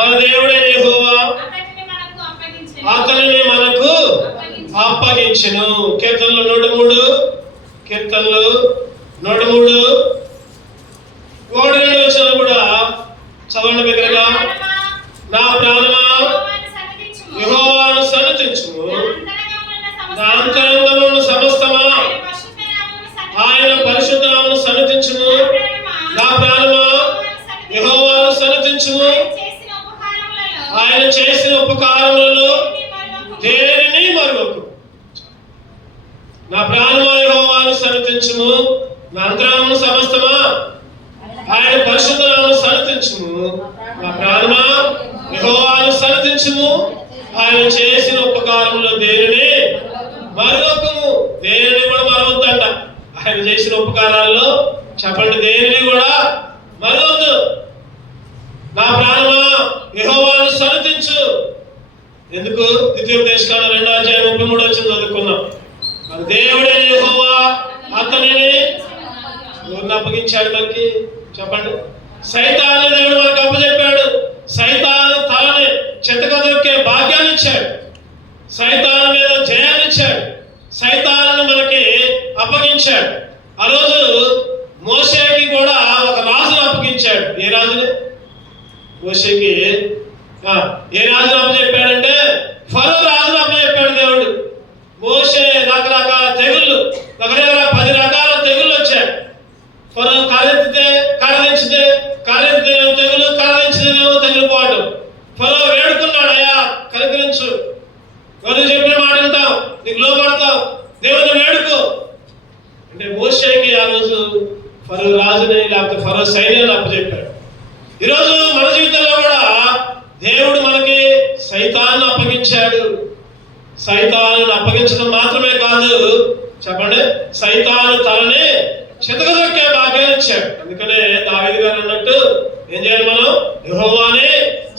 మన దేవుడే యెహోవా అతనిని మనకు అప్పగించెను. కీర్తనలు 103 1 2 కూడా చదవండి బిడ్డలారా. నా ప్రాణమా యెహోవాను సన్నిధించుము, నా అంతరంగంలో ఉన్న సమస్తమా ఆయన పరిశుద్ధ నామమును సన్నిధించుము. నా ప్రాణమా యెహోవాను సన్నిధించుము, ఆయన చేసిన ఉపకారములలో దేనిని మరువకు. నా ప్రాణమా యెహోవాను సన్నిధించుము, నా అంతరంగంలో సమస్తమా ఆయన పరిశుద్ధ నామమును సన్నిధించుము. నా ప్రాణమా యెహోవాను సన్నిధించుము, ఆయన చేసిన ఉపకారములో దేనిని మరొకము. దేనిని కూడా మరవద్దంట. ఆయన చేసిన ఉపకారాల్లో చెప్పండి, దేనిని కూడా మరవద్దు. నా ప్రాణమా యెహోవాను సన్నిధించు. ఎందుకు? ద్వితీయోపదేశకాండం 2వ అధ్యాయం 33 వచ్చింది చదువుకున్నాం. మన దేవుడే యెహోవా అతనిని అప్పగించాడు మనకి. చెప్పండి, సైతాన్ని దేవుడు మనకు అప్పచెప్పాడు. సైతాను తలని చెత్తకదొక్కే భాగ్యాన్ని ఇచ్చాడు. సైతాను మీద జయాన్ని ఇచ్చాడు. సైతాన్ని మనకి అప్పగించాడు. ఆ రోజు మోషేకి కూడా ఒక రాజును అప్పగించాడు. ఏ రాజుని? మోషేకి ఏ రాజును అప్పచెప్పాడంటే ఫరో రాజును అప్పచెప్పాడు దేవుడు. మోషే రకరకాల తెగుళ్ళు, దగ్గర 10 రకాల తెగుళ్ళు వచ్చాయి. ఫరో కరెత్తితే తెగులు, కరెంచితేనేమో తెగిలిపోవడం. ఫరో వేడుకున్నాడు, అయ్యా కనికరించు, ఎవరు చెప్పిన మాట వింటావు, నీకు లోపడతావు, దేవుని వేడుకో అంటే మోషేకి ఆ రోజు ఫరో రాజుని లేకపోతే ఫరో సైన్యాన్ని అప్పచెప్పాడు. ఈరోజు మన జీవితంలో కూడా దేవుడు మనకి సైతాన్ని అప్పగించాడు. సైతాన్ని అప్పగించడం మాత్రమే కాదు, చెప్పండి, సైతాను తలని చితకదొక్కే భాగ్యాన్ని ఇచ్చాడు. అందుకనే దావీదు గారు అన్నట్టు ఏం చేయాలి? మనం యెహోవాని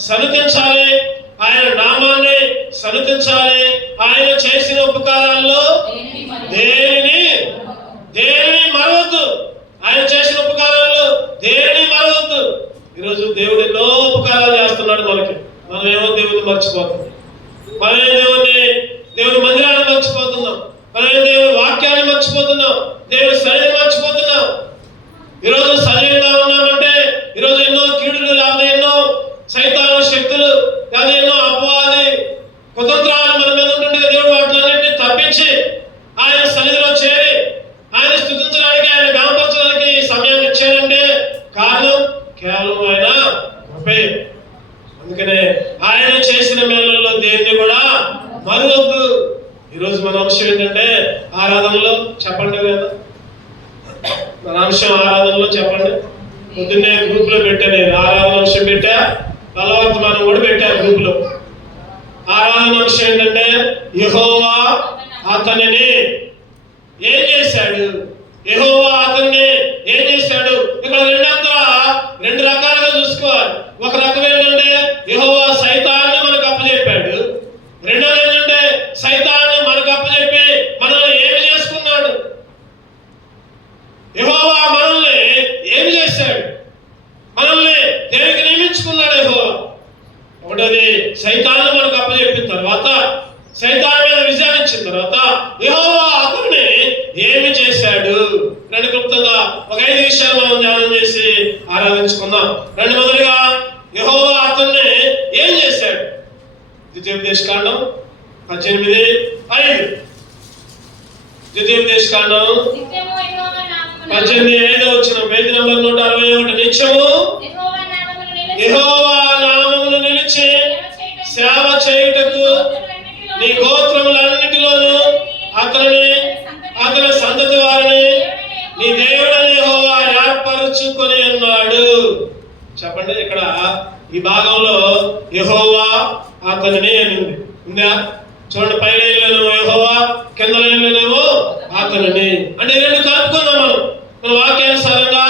సన్నిధించాలి, ఆయన నామాన్ని సన్నిధించాలి. ఆయన చేసిన ఉపకారాల్లో దేనిని మరవద్దు. ఆయన చేసిన ఉపకారాల్లో దేనిని మరవద్దు. ఈరోజు దేవుడు ఎన్నో ఉపకారాలు చేస్తున్నాడు మనకి. మనం ఏమో దేవుని మర్చిపోతున్నాం. మనం దేవుని మందిరాన్ని మర్చిపోతున్నాం. మనం దేవుని వాక్యాన్ని మర్చిపోతున్నాం. దేవుని సన్నిధిని మర్చిపోతున్నాం. ఈరోజు సజీవంగా ఉన్నామంటే ఈరోజు ఎన్నో కీడులు, లేకపోతే ఎన్నో సైతాను శక్తులు, లేదా ఎన్నో అపవాది కుతంత్రాలు మన మీద ఉంటుండే దేవుడు వాటిలన్నింటినీ తప్పించి ఆయన సన్నిధిలో చేరి ఆయన స్తుతించడానికి, ఆయన గణపరచడానికి సమయాన్ని ఇచ్చారంటే కారణం కేవలం ఆయన కృపే. అందుకనే ఆయన చేసిన మేళల్లో దేన్ని కూడా మరవద్దు. ఈరోజు మన అంశం ఏంటంటే ఆరాధనలో, చెప్పండి కదా, మన అంశం ఆరాధనలో చెప్పండి. పొద్దున్నే గ్రూప్ లో పెట్టా, నేను ఆరాధన అంశం పెట్టా, బలవర్తమానం కూడా పెట్టా గ్రూప్ లో. ఆరాధన అంశం ఏంటంటే యెహోవా అతనిని ఏం చేశాడు? యెహోవా అతన్ని ఏం చేశాడు? ఇక్కడ 2 రకాలుగా చూసుకోవాలి. ఒక రకం ఏంటంటే యెహోవా సైతాన్ని మనకు అప్పచెప్పాడు. రెండోది ఏంటంటే సైతాన్ని మనకు అప్పచెప్పి మనల్ని ఏమి చేసుకున్నాడు? యెహోవా మనల్ని ఏమి చేశాడు? మనల్ని దేనికి నియమించుకున్నాడు యెహోవా? ఒకటోది సైతాన్ని మనకు అప్పచెప్పిన తర్వాత, సైతాన్ మీద విజయాన్ని ఇచ్చిన తర్వాత యెహోవా అతన్ని ఏమి చేశాడు? రెండు క్లుప్తంగా ఒక 5 విషయాలు మనం ధ్యానం చేసి ఆరాధించుకుందాం. మొదటిగా యెహోవా అతన్ని ఏం చేశాడు? ద్వితీయోపదేశకాండం 18:5. ద్వితీయోపదేశకాండం 18:5 పేజీ నంబర్ 161. నిత్యము యెహోవా నామమును నిలిచి సేవ చేయుటకు నీ గోత్రములన్నిటిలోనూ అతని సంతతి వారిని నీ దేవుడైన యెహోవా ఏర్పరచుకొని ఉన్నాడు. చెప్పండి, ఇక్కడ ఈ భాగంలో యెహోవా అతనిని అనింది. ఉందా? చూడండి, పై లైన్లోనేమో యెహోవా, కింద లైన్లోనేమో అతనిని. అంటే 2 కలుపుకుందాం. మన వాక్యానుసారంగా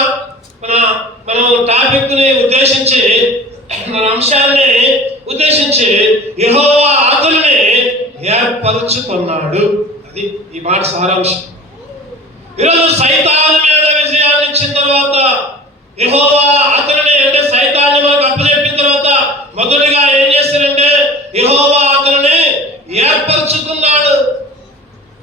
మనం టాపిక్ ని ఉద్దేశించి, మన అంశాన్ని ఉద్దేశించి యెహోవా అతనిని ఏర్పరచుకున్నాడు. అది ఈ మాట సారాంశం. ఈరోజు సైతాను మీద విజయాన్ని ఇచ్చిన తర్వాత యెహోవా అతనిని, అంటే సైతాన్ని మనకు అప్పచెప్పిన తర్వాత మొదటిగా ఏం చేస్తారంటే యెహోవా అతనిని ఏర్పరచుకున్నాడు.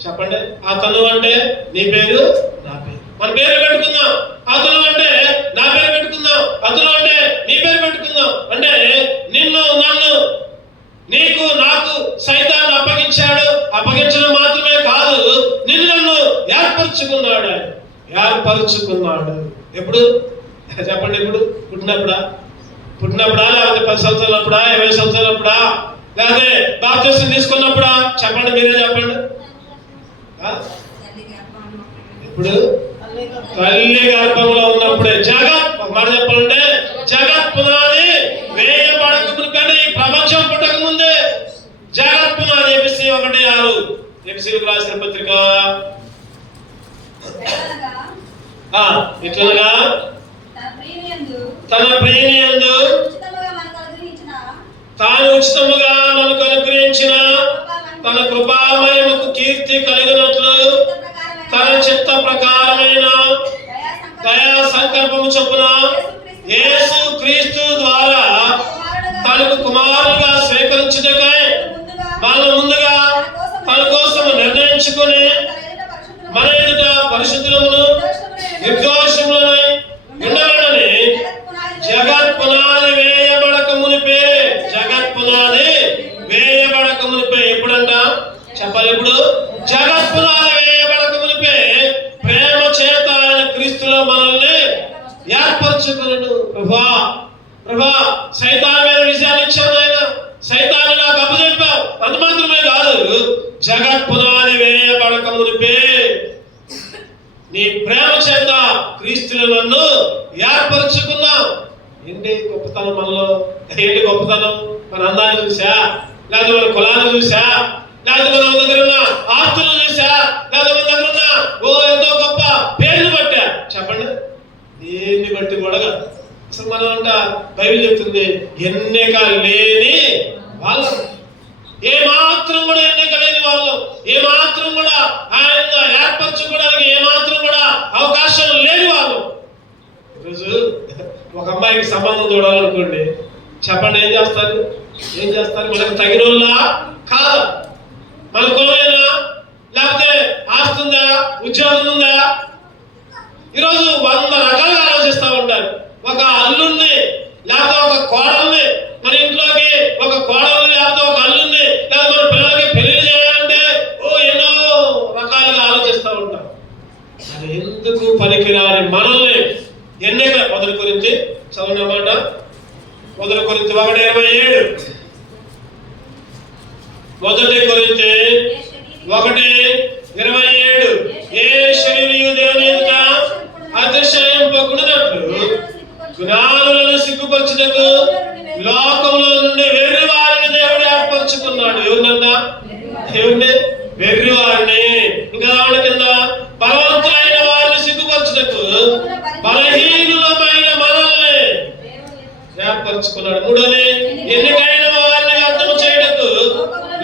చెప్పండి, అతను అంటే నీ పేరు నా పేరు, మన పేరు పెట్టుకుందాం. అతను అంటే నా పేరు పెట్టుకుందాం, అతను అంటే నీ పేరు పెట్టుకుందాం. అంటే నిన్ను నన్ను నీకు నాకు సైతాన్ని అప్పగించాడు. అప్పగించడం మాత్రమే కాదు, నిన్ను నన్ను ఏర్పరచుకున్నాడు. ఏర్పరచుకున్నాడు ఎప్పుడు చెప్పండి? ఎప్పుడు? పుట్టినప్పుడా? లేకపోతే 10 సంవత్సరాలప్పుడా, 20 సంవత్సరాలప్పుడా, లేకపోతే బాప్తిసం తీసుకున్నప్పుడా? చెప్పండి, మీరే చెప్పండి. ఇప్పుడు తల్లి గర్భంలో ఉన్నప్పుడే. ఒక మాట చెప్పాలంటే జగత్ పునాది వేయబడక మునిపే, ఈ ప్రపంచం పుట్టక ముందే జగత్ పునాది. ఎబిసి 1:6 ఎబిసిలకు రాసిన పత్రిక. ఇట్లనగా తన ప్రియనియందు తాను ఉచితముగా మనకు అనుగ్రహించిన తన కృపామయముకు కీర్తి కలిగినట్లు తన చిత్త ప్రకారమైన దయా సంకల్పము చొప్పున యేసు క్రీస్తు ద్వారా తనకు కుమారులుగా స్వీకరించుటకై మనం ముందుగా తన కోసం నిర్ణయించుకుని మన ఎదుట పరిశుద్ధులను నిర్దోషములనై ఉండవలెనని జగత్ పునాది వేయబడక మునిపే. జగత్ పునాది వేయబడక మునిపే. ఎప్పుడంట చెప్పాలి? ఇప్పుడు జగత్ పునాది వేయబడక మునిపే ప్రేమ చేత ఆయన క్రీస్తులో మనల్ని ఏర్పరచుకున్నాడు. ప్రభా సైతాన్ మీద విజయాన్ని ఇచ్చావు ఆయన, సైతాన్ని నాకు అప్పచెప్పావు. అంత మాత్రమే కాదు, జగత్ పునాది వేయబడక మునిపే నీ ప్రేమ చేత క్రీస్తులో నన్ను ఏర్పరచుకున్నావు. ఏంటి గొప్పతనం మనలో? ఏంటి గొప్పతనం? మన అందాన్ని చూసా, లేదా మన కులాన్ని చూసా, లేదా మన దగ్గర ఉన్న ఆస్తులను చూసా, లేదా మన దగ్గర ఉన్న ఎంతో గొప్ప పేరుని బట్టా? చెప్పండి, దేన్ని బట్టి కూడా. అసలు మనం అంట బైబిల్ చెప్తుంది ఎన్నిక లేని వాళ్ళం, ఏమాత్రం కూడా ఎన్నిక లేని వాళ్ళం, ఏమాత్రం కూడా ఆయన ఏర్పరచుకోవడానికి ఏమాత్రం కూడా అవకాశం లేని వాళ్ళం. ఈరోజు ఒక అమ్మాయికి సంబంధం చూడాలనుకోండి, చెప్పండి ఏం చేస్తారు? మనకు తగిన వాళ్ళ కాదు, మన కులమేనా, లేకపోతే ఆస్తి ఉందా, ఉద్యోగం ఉందా? ఈరోజు 100 రకాలుగా ఆలోచిస్తూ ఉంటారు. ఒక అల్లుణ్ణి లేకపోతే ఒక కోడల్ని, మన ఇంట్లోకి ఒక కోడల్ని లేకపోతే ఒక అల్లుణ్ణి, లేదా మన పిల్లలకి పెళ్లి చేయాలంటే ఎన్నో రకాలుగా ఆలోచిస్తూ ఉంటాం. అది ఎందుకు పనికిరాని మనల్ని ఎన్నిక. 1 కొరింథీ చదవనమాట. 1 కొరింథీ 1:27. 1 కొరింథీ 1:27. ఏ శరీరము దేవుని ఎదుట అతిశయింపకూడనట్లు జ్ఞానులను సిగ్గుపరచుటకు లోకంలో నుండి వెర్రి వారిని దేవుడు ఏర్పరచుకున్నాడు. ఎవరినన్నా? దేవుడిని వెర్రి వారిని. ఇంకా కింద బలవంతులైన వారిని సిగ్గుపరచుటకు బలహీనులమైన మనల్ని ఏర్పరచుకున్నాడు. 3వది ఎన్నికైన వారిని అర్థం చేయటకు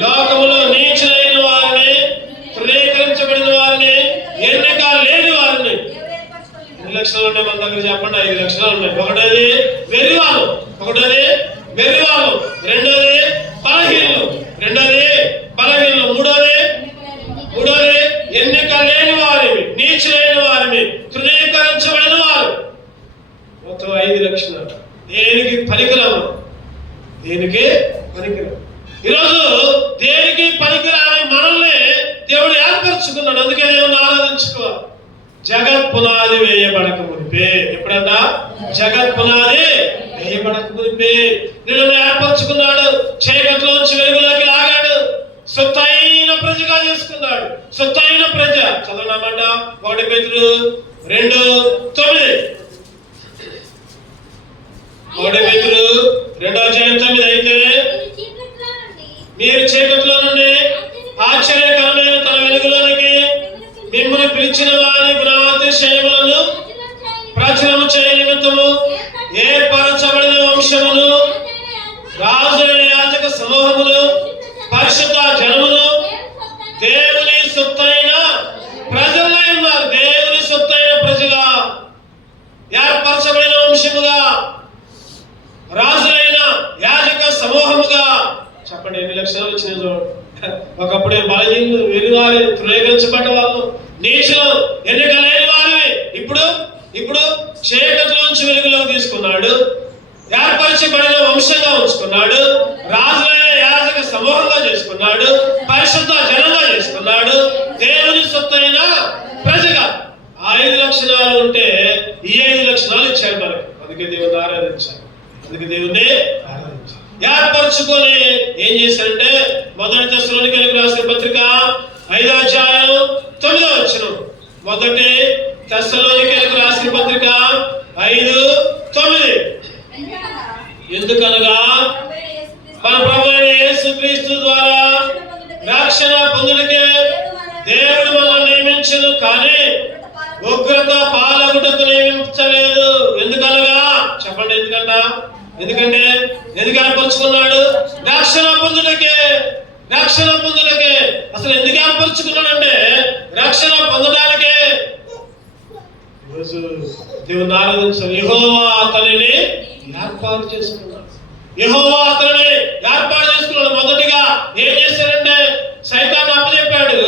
లోకములో నీచులైన వారిని, తృణీకరించబడిన వారిని, ఎన్నిక లేని వారిని. 2 లక్షణాలు ఉన్నాయి మన దగ్గర, చెప్పండి. 5 లక్షణాలు ఉన్నాయి. ఒకటోది వెర్రివాళ్ళు, రెండోది బలహీనులు, మూడోది ఎన్నిక లేని వారిని, నీచులైన వారిని, తృణీకరించబడిన వారు. మొత్తం 5 లక్షణాలు. దేనికి పనికిరాము. ఈరోజు దేనికి పనికిరాని మనల్ని దేవుడు ఏర్పరచుకున్నాడు. అందుకే దేవుని ఆరాధించుకోవాలి. జగత్ పునాది వేయబడక మునిపే. ఎప్పుడంట? జగత్ పునాది వేయబడక మునిపే నిన్ను ఏర్పరచుకున్నాడు. చీకట్లోంచి వెలుగులోకి లాగాడు. సొత్తైన ప్రజగా చేసుకున్నాడు. సొత్తైన ప్రజ. చదవనమాట. 1 పేతురు 2:9. 1 పేతురు 2:9. అయితే మీరు చీకట్లో నుండి ఆశ్చర్యకరమైన తన వెలుగులోనికి మిమ్మల్ని పిలిచిన వారి గుణాతిశయములను ప్రచురము చేయ నిమిత్తము ఏర్పరచబడిన వంశమును, రాజుల యాజక సమూహమును, పరిశుద్ధ జనమును, దేవుని సొత్తైన ప్రజలై ఉన్నారు. దేవుని సొత్తైన ప్రజగా, ఏర్పరచబడిన వంశముగా, రాజులైన యాజక చెప్పండి ఎన్ని లక్షణాలు వచ్చినాయి చూడండి. ఒకప్పుడు బలహీనులు, వెరివారి, త్రోగరించబడ్డ వాళ్ళు, నీచులు, ఎన్నిక లేని వారిని ఇప్పుడు ఇప్పుడు చీకటిలోంచి వెలుగులోకి తీసుకున్నాడు. ఏర్పరచబడిన వంశంగా ఉంచుకున్నాడు. రాజులైన యాజక సమూహంగా చేసుకున్నాడు. పరిశుద్ధ జనంగా చేసుకున్నాడు. దేవుని సొత్తైన ప్రజగా. 5 లక్షణాలు ఉంటే ఈ 5 లక్షణాలు ఇచ్చాడు మనకి. అందుకే దేవుని ఆరాధించాలి. అందుకే దేవుణ్ణి ఆరాధించాలి. ఏర్పరచుకొని ఏం చేశాడంటే మొదటి తెస్సలోనికీయులకు రాసిన పత్రిక 5వ అధ్యాయం 9వ వచనం. మొదటి తెస్సలోనికీయులకు రాసిన పత్రిక 5:9. ఎందుకనగా మన ప్రభువైన యేసుక్రీస్తు ద్వారా రక్షణ పొందుటకే దేవుడు మనల్ని నియమించును, కానీ ఉగ్రత పాలగుటకు నియమించలేదు. ఎందుకనగా చెప్పండి, ఎందుకంటే ఎందుకు ఏర్పరచుకున్నాడు? రక్షణ పొందుటకే. రక్షణ పొందుటకే. అసలు ఎందుకు ఏర్పరచుకున్నాడంటే రక్షణ పొందడానికే. ఈరోజు దేవుని ఆరాధించాలి. యెహోవా అతనిని ఏర్పాటు చేసుకున్నాడు. యెహోవా అతనిని ఏర్పాటు చేసుకున్నాడు. మొదటిగా ఏం చేశాడంటే సైతాన్ని అప్పచెప్పాడు.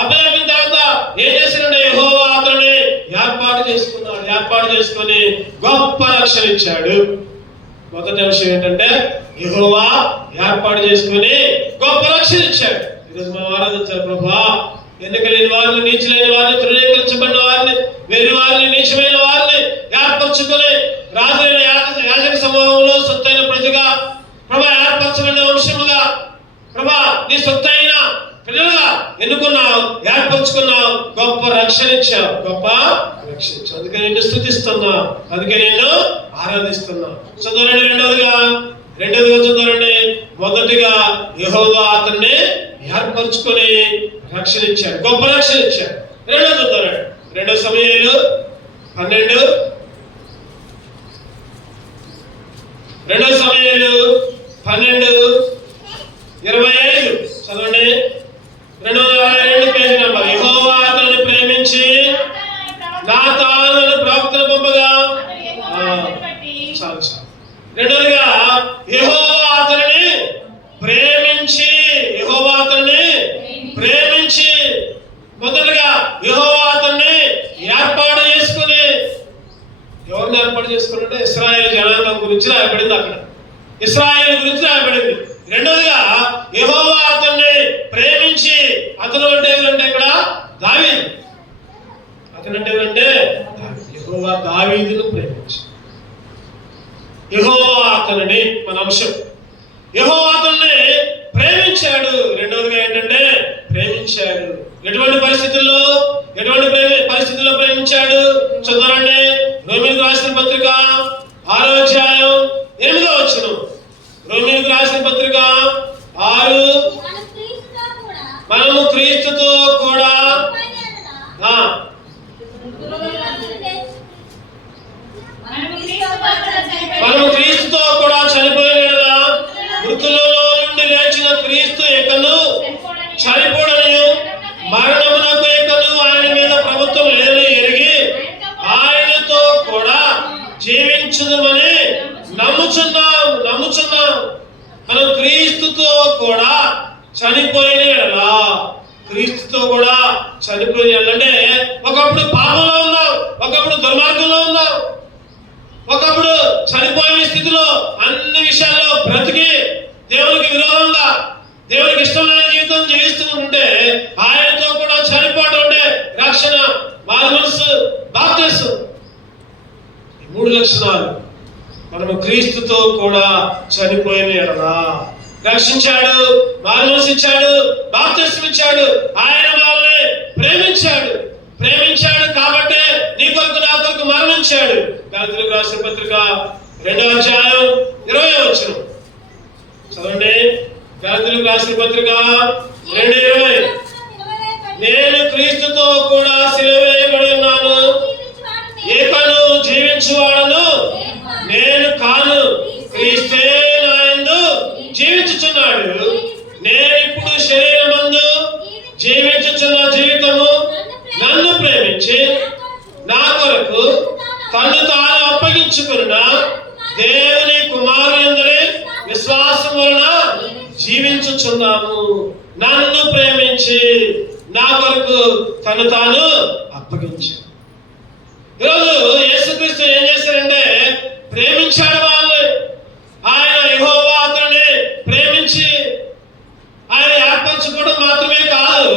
అప్పచెప్పిన తర్వాత ఏం చేశాడంటే యెహోవా అతనిని ఏర్పాటు చేసుకున్నాడు. ఏర్పాటు చేసుకొని గొప్ప రక్షణ ఇచ్చాడు. మొదటి విషయం ఏంటంటే యెహోవా ఏర్పాటు చేసుకొని గొప్ప రక్షణ ఇచ్చాడు. ఈరోజు మనం ఆరాధించాలి. ప్రభువా, ఎన్నిక లేని వారిని, నీచులైన వారిని, తృణీకరించబడిన వారిని, వెర్రి వారిని, నీచమైన వారిని ఏర్పరచుకొని రాజైన యాజక సమూహంలో సొత్తైన ప్రజగా, ప్రభా ఏర్పరచబడిన వంశముగా, ప్రభా నీ సొత్తైన పిల్లలుగా ఎన్నుకున్నావు, ఏర్పరచుకున్నావు, గొప్ప రక్షణ ఇచ్చావు. గొప్ప రక్షణ ఇచ్చావు. అందుకే నిన్ను స్తుతిస్తున్నా, అందుకే నిన్ను ఆరాధిస్తున్నా. చదవండి. రెండవదిగా చదవండి. మొదటిగా యెహోవా అతన్ని ఏర్పరచుకొని రక్షణ ఇచ్చాడు, గొప్ప రక్షణ ఇచ్చాడు. రెండవ చదవండి. 2 సమూయేలు 12. 2 సమూయేలు 12:25 చదవండి. 262 పేజీ నంబర్. యెహోవా అతన్ని ప్రేమించి నాతాను ప్రవక్తను పంపగా. చాలు. రెండోదిగా యెహోవా అతనిని ప్రేమించి. యెహోవా అతనిని ప్రేమించి. మొదటగా యెహోవా అతన్ని ఏర్పాటు చేసుకుని. ఎవరిని ఏర్పాటు చేసుకున్నట్టే ఇశ్రాయేలు జనాంగం గురించి రాయబడింది. అక్కడ ఇశ్రాయేలు గురించి రాయబడింది. రెండోదిగా యెహోవా అతన్ని ప్రేమించి. అతను అంటే ఎవరంటే ఇక్కడ దావీదు. అతను అంటే ఎవరంటే యెహోవా దావీదును ప్రేమించి. యెహోవా అతనిని మన అంశం. యెహోవా అతన్ని ప్రేమించాడు. రెండవదిగా ఏంటంటే ప్రేమించాడు. ఎటువంటి పరిస్థితుల్లో ప్రేమించాడు? చదవండి. రోమీయులకు రాసిన పత్రిక 6వ అధ్యాయం 8వ వచనం. రోమీయులకు రాసిన పత్రిక 6. మనము క్రీస్తుతో కూడా చనిపోయిన కదా మృతులలో నుండి లేచిన క్రీస్తు ఎక్కను చనిపోడని, మరణమునకు ఎక్కను ఆయన మీద ప్రభుత్వం లేదని ఎరిగి ఆయనతో కూడా జీవించుదామని నమ్ముచున్నాం. మనం క్రీస్తుతో కూడా చనిపోయిన ఎడలా, క్రీస్తుతో కూడా చనిపోయిన అంటే ఒకప్పుడు పాపంలో ఉన్నాం, ఒకప్పుడు దుర్మార్గంలో ఉన్నాం, ఒకప్పుడు చనిపోయిన స్థితిలో అన్ని విషయాల్లో బ్రతికి దేవునికి విరోధంగా, దేవునికి ఇష్టమైన జీవితం జీవిస్తూ ఉంటే ఆయనతో కూడా చనిపోవడం అంటే రక్షణ, మారు మనసు, బాప్తిసం. ఈ 3 లక్షణాలు. మనము క్రీస్తుతో కూడా చనిపోయిన ఎడలా రక్షించాడు, మారు మనసు ఇచ్చాడు, బాప్తిసం ఇచ్చాడు. ఆయన వాళ్ళని ప్రేమించాడు కాబట్టి నీ కొరకు నా కొరకు మరణించాడు. గలాతీయులకు రాసిన పత్రిక 2వ అధ్యాయం 20వ వచనం చదవండి. గలాతీయులకు రాసిన పత్రిక 2:20. నేను క్రీస్తుతో కూడా సిలువ వేయబడి ఉన్నాను, ఏకను జీవించువాడను నేను కాను, క్రీస్తే నాయందు జీవించుచున్నాడు. నేనిప్పుడు శరీరమందు జీవించుచున్న జీవితము నన్ను ప్రేమించి నా కొరకు తను తాను అప్పగించుకున్న దేవుని కుమారుని విశ్వాసం వలన జీవించుచున్నాము. నన్ను ప్రేమించి నా కొరకు తను తాను అప్పగించాడు. ఈరోజు యేసుక్రీస్తు ఏం చేశారంటే ప్రేమించాడు వాళ్ళని. ఆయన యెహోవా అతన్ని ప్రేమించి ఆయన ఏర్పరచుకోవడం మాత్రమే కాదు,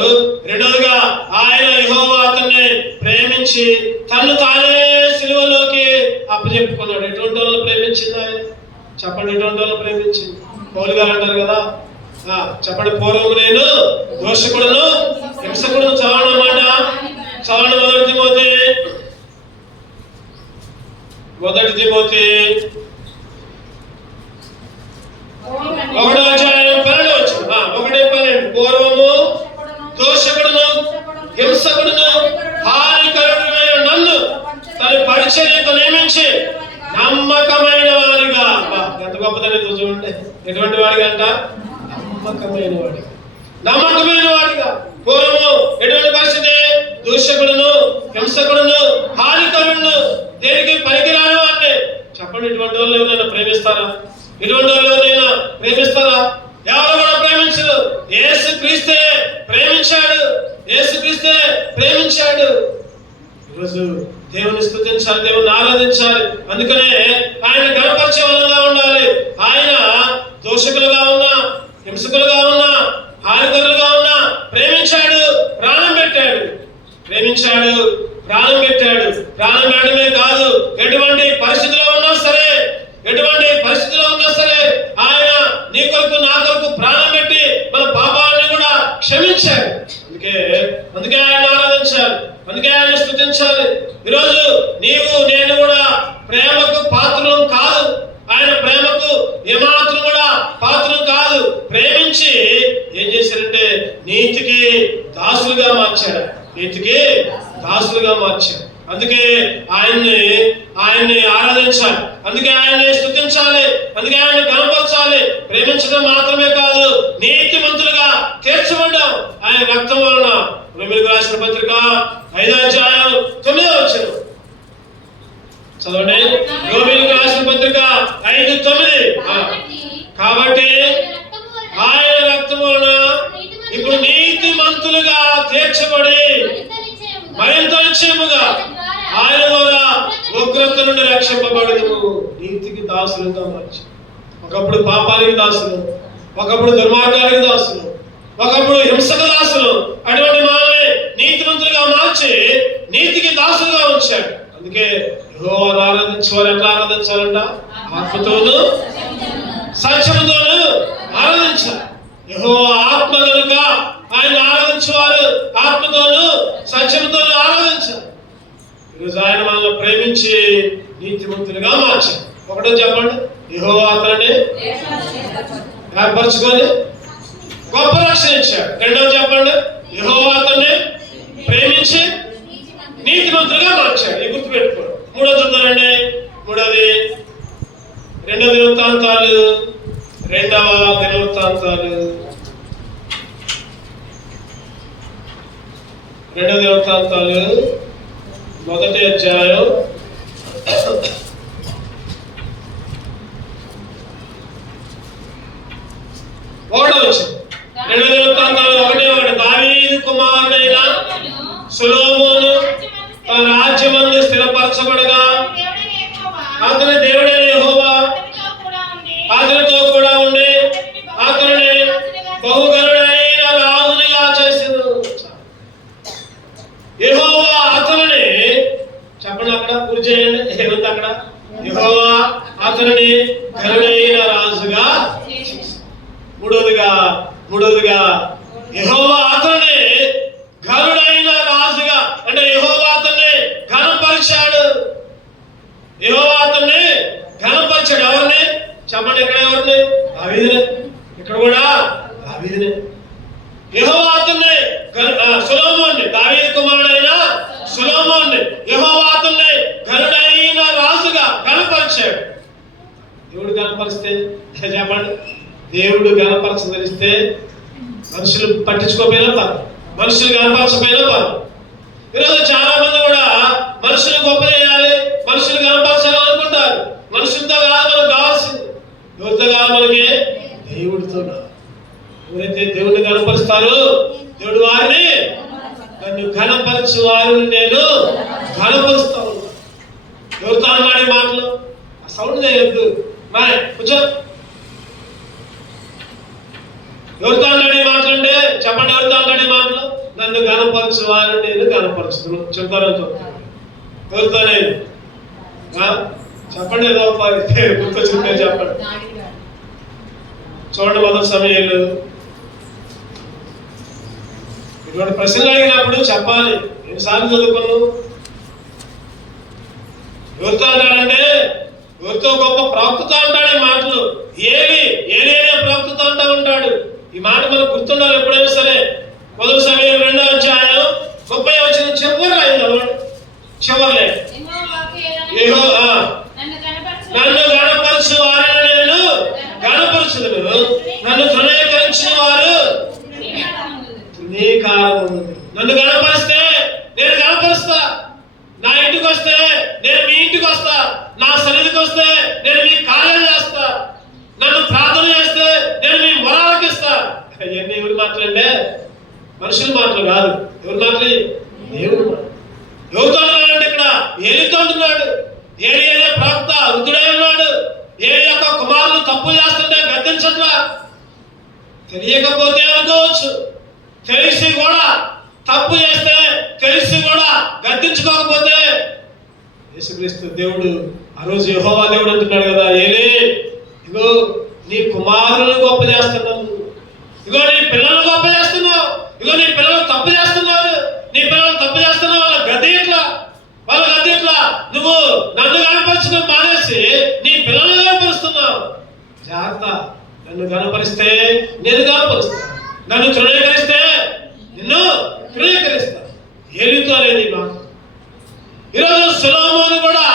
రెండవదిగా ఆయన యెహోవా అతన్ని ప్రేమించి తను తానే సిలువలోకి అప్పచెప్పుకున్నాడు. ఎటువంటి వాళ్ళని ప్రేమించింది ఆయన? చెప్పండి, ఎటువంటి వాళ్ళని ప్రేమించింది? పౌలు గారు అంటారు కదా, చెప్పండి, పూర్వము నేను దోషకుడును హింసకుడును. చదవడం మాట చదవండి. మొదటి తిమోతి 1:12. పూర్వము దోషకుడును హింసకుడును హానికరుడైన నన్ను తన పరిచర్యకు నియమించి నమ్మకమైన వారిగా. ఎంత గొప్పదని చూడండి. ఎటువంటి వాడిగా అంట? నమ్మకమైన వాడిగా. నమ్మకమైన వాడిగా. పూర్వము ఎటువంటి పరిస్థితి? దూషకుడును హింసకుడును హానికరుడును, దేనికి పనికిరాని వాడిని. చెప్పండి, ఇటువంటి వాళ్ళు ఎవరైనా ప్రేమిస్తారా? ఇటువంటి వాళ్ళు ఎవరైనా ప్రేమిస్తారా? ఎవరు కూడా ప్రేమించరు. యేసుక్రీస్తే ప్రేమించాడు. యేసుక్రీస్తే ప్రేమించాడు. ఈరోజు దేవుని స్తుతించాలి, దేవుని ఆరాధించాలి. అందుకనే ఆయన గణపరిచే వాళ్ళగా ఉండాలి. ఆయన దోషకులుగా ఉన్నా హింసకులుగా ఉన్నా హానికరులుగా ఉన్నా ప్రేమించాడు, ప్రాణం పెట్టాడు. ప్రేమించాడు, ప్రాణం పెట్టాడు. ప్రాణం పెట్టడమే కాదు, ఎటువంటి పరిస్థితిలో ఉన్నా సరే, ఎటువంటి పరిస్థితిలో ఉన్నా సరే ఆయన నీ కొరకు నా కొరకు ప్రాణం పెట్టి మన పాపాలను కూడా క్షమించాడు. అందుకే ఆయన ఆరాధించాలి, అందుకే ఆయన స్తుతించాలి. ఈరోజు నీవు నేను కూడా ప్రేమకు పాత్రలం కాదు. ఆయన ప్రేమకు ఏమాత్రం కూడా పాత్రం కాదు. ప్రేమించి ఏం చేశారంటే నీతికి దాసులుగా మార్చాడు. నీతికి దాసులుగా మార్చాడు. అందుకే ఆయన్ని ఆరాధించాలి, అందుకే ఆయన్ని స్తుతించాలి, అందుకే ఆయన్ని గణపరచాలి. ప్రేమించడం మాత్రమే కాదు, నీతిమంతులుగా తీర్చబడ్డాం ఆయన రక్తం వలన. రోమీయులకు రాసిన పత్రిక 5:9 చదవండి. రోమీయులకు రాసిన పత్రిక 5:9. కాబట్టి ఆయన రక్తం వలన ఇప్పుడు నీతిమంతులుగా తీర్చబడి మరింత నిశ్చయముగా ఆయన ద్వారా ఉగ్రత నుండి రక్షింపబడదు. నీతికి దాసులుగా మార్చి, ఒకప్పుడు పాపానికి దాసులు, ఒకప్పుడు దుర్మార్గానికి దాసులు, ఒకప్పుడు హింసక దాసులు, అటువంటి మనల్ని నీతిమంతులుగా మార్చి నీతికి దాసులుగా ఉంచాడు. అందుకే యెహోవాను ఆరాధించేవారు ఎట్లా ఆరాధించాలంట? ఆత్మతోను సత్యముతోను ఆరాధించాలి. యెహోవా ఆత్మ కనుక ఆయన ఆరాధించేవారు ఆత్మతోను సత్యముతోను ఆరాధించాలి. ఈరోజు ఆయన మనల్ని ప్రేమించి నీతిమంతులుగా మార్చాడు. ఒకటో చెప్పండి, యెహోవా అతన్ని ఏర్పరచుకొని గొప్ప రక్షణ ఇచ్చాడు. రెండోది చెప్పండి, యెహోవా అతన్ని ప్రేమించి నీతిమంతులుగా మార్చాడు. ఇది గుర్తుపెట్టుకోండి. మూడోది చూద్దానండి. మూడోది 2వ దినవృత్తాంతాలు 1వ అధ్యాయం 1వ వచనం. 2వ దినవృత్తాంతాలు 1:1. దావీదు కుమారుడైన సొలొమోను తన రాజ్యమందు స్థిరపరచబడగా అతని దేవుడైన యెహోవా అతనితో కూడా ఉండి అతనిని బహుగరుడైన రాజునిగా చేసెను. యెహోవా అతనిని, చెప్పండి, అక్కడ పూర్తి చేయండి. ఏముంది అక్కడ? యెహోవా అతనిని గరుడైన రాజుగా. మూడవదిగా యెహోవా అతనిని గరుడైన రాజుగా, అంటే యెహోవా అతన్ని ఘనపరిచాడు. యెహోవా అతన్ని ఘనపరిచాడు. ఎవరిని చెప్పండి? ఇక్కడ ఎవరిని? దావీదునే. ఇక్కడ కూడా దావీదునే. యెహోవా అతన్ని సొలొమోన్ని, దావీదు కుమారుడైన సొలొమోన్ని యెహోవా అతన్ని ఘనుడైన రాజుగా ఘనపరిచాడు. దేవుడు ఘనపరిస్తే చెప్పండి, దేవుడు ఘనపరచదలిస్తే మనుషులు పట్టించుకోపోయినా పర్లేదు, మనుషులు కనపరచపోయినా పర్లేదు. ఈరోజు చాలా మంది కూడా మనుషులు గొప్ప చేయాలి, మనుషులు కనపరచాలని అనుకుంటారు. మనుషులతో కాదు మనకు కావాల్సింది. ఎవరితో కావాలి? మనకి దేవుడితో కావాలి. ఎవరైతే దేవుడిని గణపరుస్తారో దేవుడు వారిని, నన్ను ఘనపరచు వారిని నేను ఘనపరుస్తా ఉన్నాను. ఎవరితో అన్నాడు ఈ మాటలు? ఆ సౌండ్ చేయొద్దు, కూర్చో. ఎవరితో అన్నాడు ఈ మాటలు అంటే చెప్పండి, ఎవరితో అన్నాడు ఈ మాటలు? నన్ను ఘనపరచు వారిని నేను ఘనపరుస్తున్నాను. చెప్తారని చెప్తాను. ఎవరితో నేను చెప్పండి, ఏదో గుర్తొచ్చింది చెప్పండి. చూడండి, మొదటి సమయంలో ఇటువంటి ప్రశ్నలు అడిగినప్పుడు చెప్పాలి. ఎన్నిసార్లు చదువుకున్నావు? ఎవరితో అంటాడంటే ఎవరితో గొప్ప ప్రవక్తతో అంటాడు ఈ మాటలు. ఏలే ప్రవక్తతో అంటూ ఉంటాడు. ఈ మాట మనకు గుర్తుండాలి ఎప్పుడైనా సరే. మొదటి సమయం 2వ అధ్యాయం 30వ వచనం చివర్లే నన్ను గణపరచు వారిని నేను గణపరచుదును, నన్ను తృణీకరించిన వారు నన్ను గణపరిస్తే నేను గణపరుస్తా. నా ఇంటికి వస్తే నేను మీ ఇంటికి వస్తా, నా సన్నిధికి వస్తే నేను మీ కార్యం చేస్తా, నన్ను ప్రార్థన చేస్తే నేను మీ మొరాలకిస్తా. ఇవన్నీ ఎవరి మాటలంటే మనుషుల మాటలు కాదు. ఎవరి మాటలు? దేవుడు మాట. ఎవరితో అంటున్నాడు? ఇక్కడ ఏలితో అంటున్నాడు. ఏలి అనే ప్రవక్త వృద్ధుడై ఉన్నాడు. ఏలి యొక్క కుమారులు తప్పు చేస్తుంటే గద్దించట్లా. తెలియకపోతే అనుకోవచ్చు, తెలిసి కూడా తప్పు చేస్తే తెలిసి కూడా గద్దించుకోకపోతే, యేసుక్రీస్తు దేవుడు ఆ రోజు యెహోవా దేవుడు అంటున్నాడు కదా, ఏలే ఇగో నీ కుమారులను గొప్ప చేస్తున్నావు, ఇగో నీ పిల్లలను గొప్ప చేస్తున్నావు, ఇగో నీ పిల్లలు తప్పు చేస్తున్నారు, నీ పిల్లలు తప్పు చేస్తున్నావు, వాళ్ళ గది ఇట్లా నువ్వు నన్ను కనపరచడం మానేసి నీ పిల్లలను కనపరుస్తున్నావు. జాగ్రత్త, నన్ను కనపరిస్తే నేను కనపరుస్తా, నన్ను తృణీకరిస్తే నిన్ను తృణీకరిస్తా. ఏలితో అనేది మాట. ఈరోజు సొలొమోను కూడా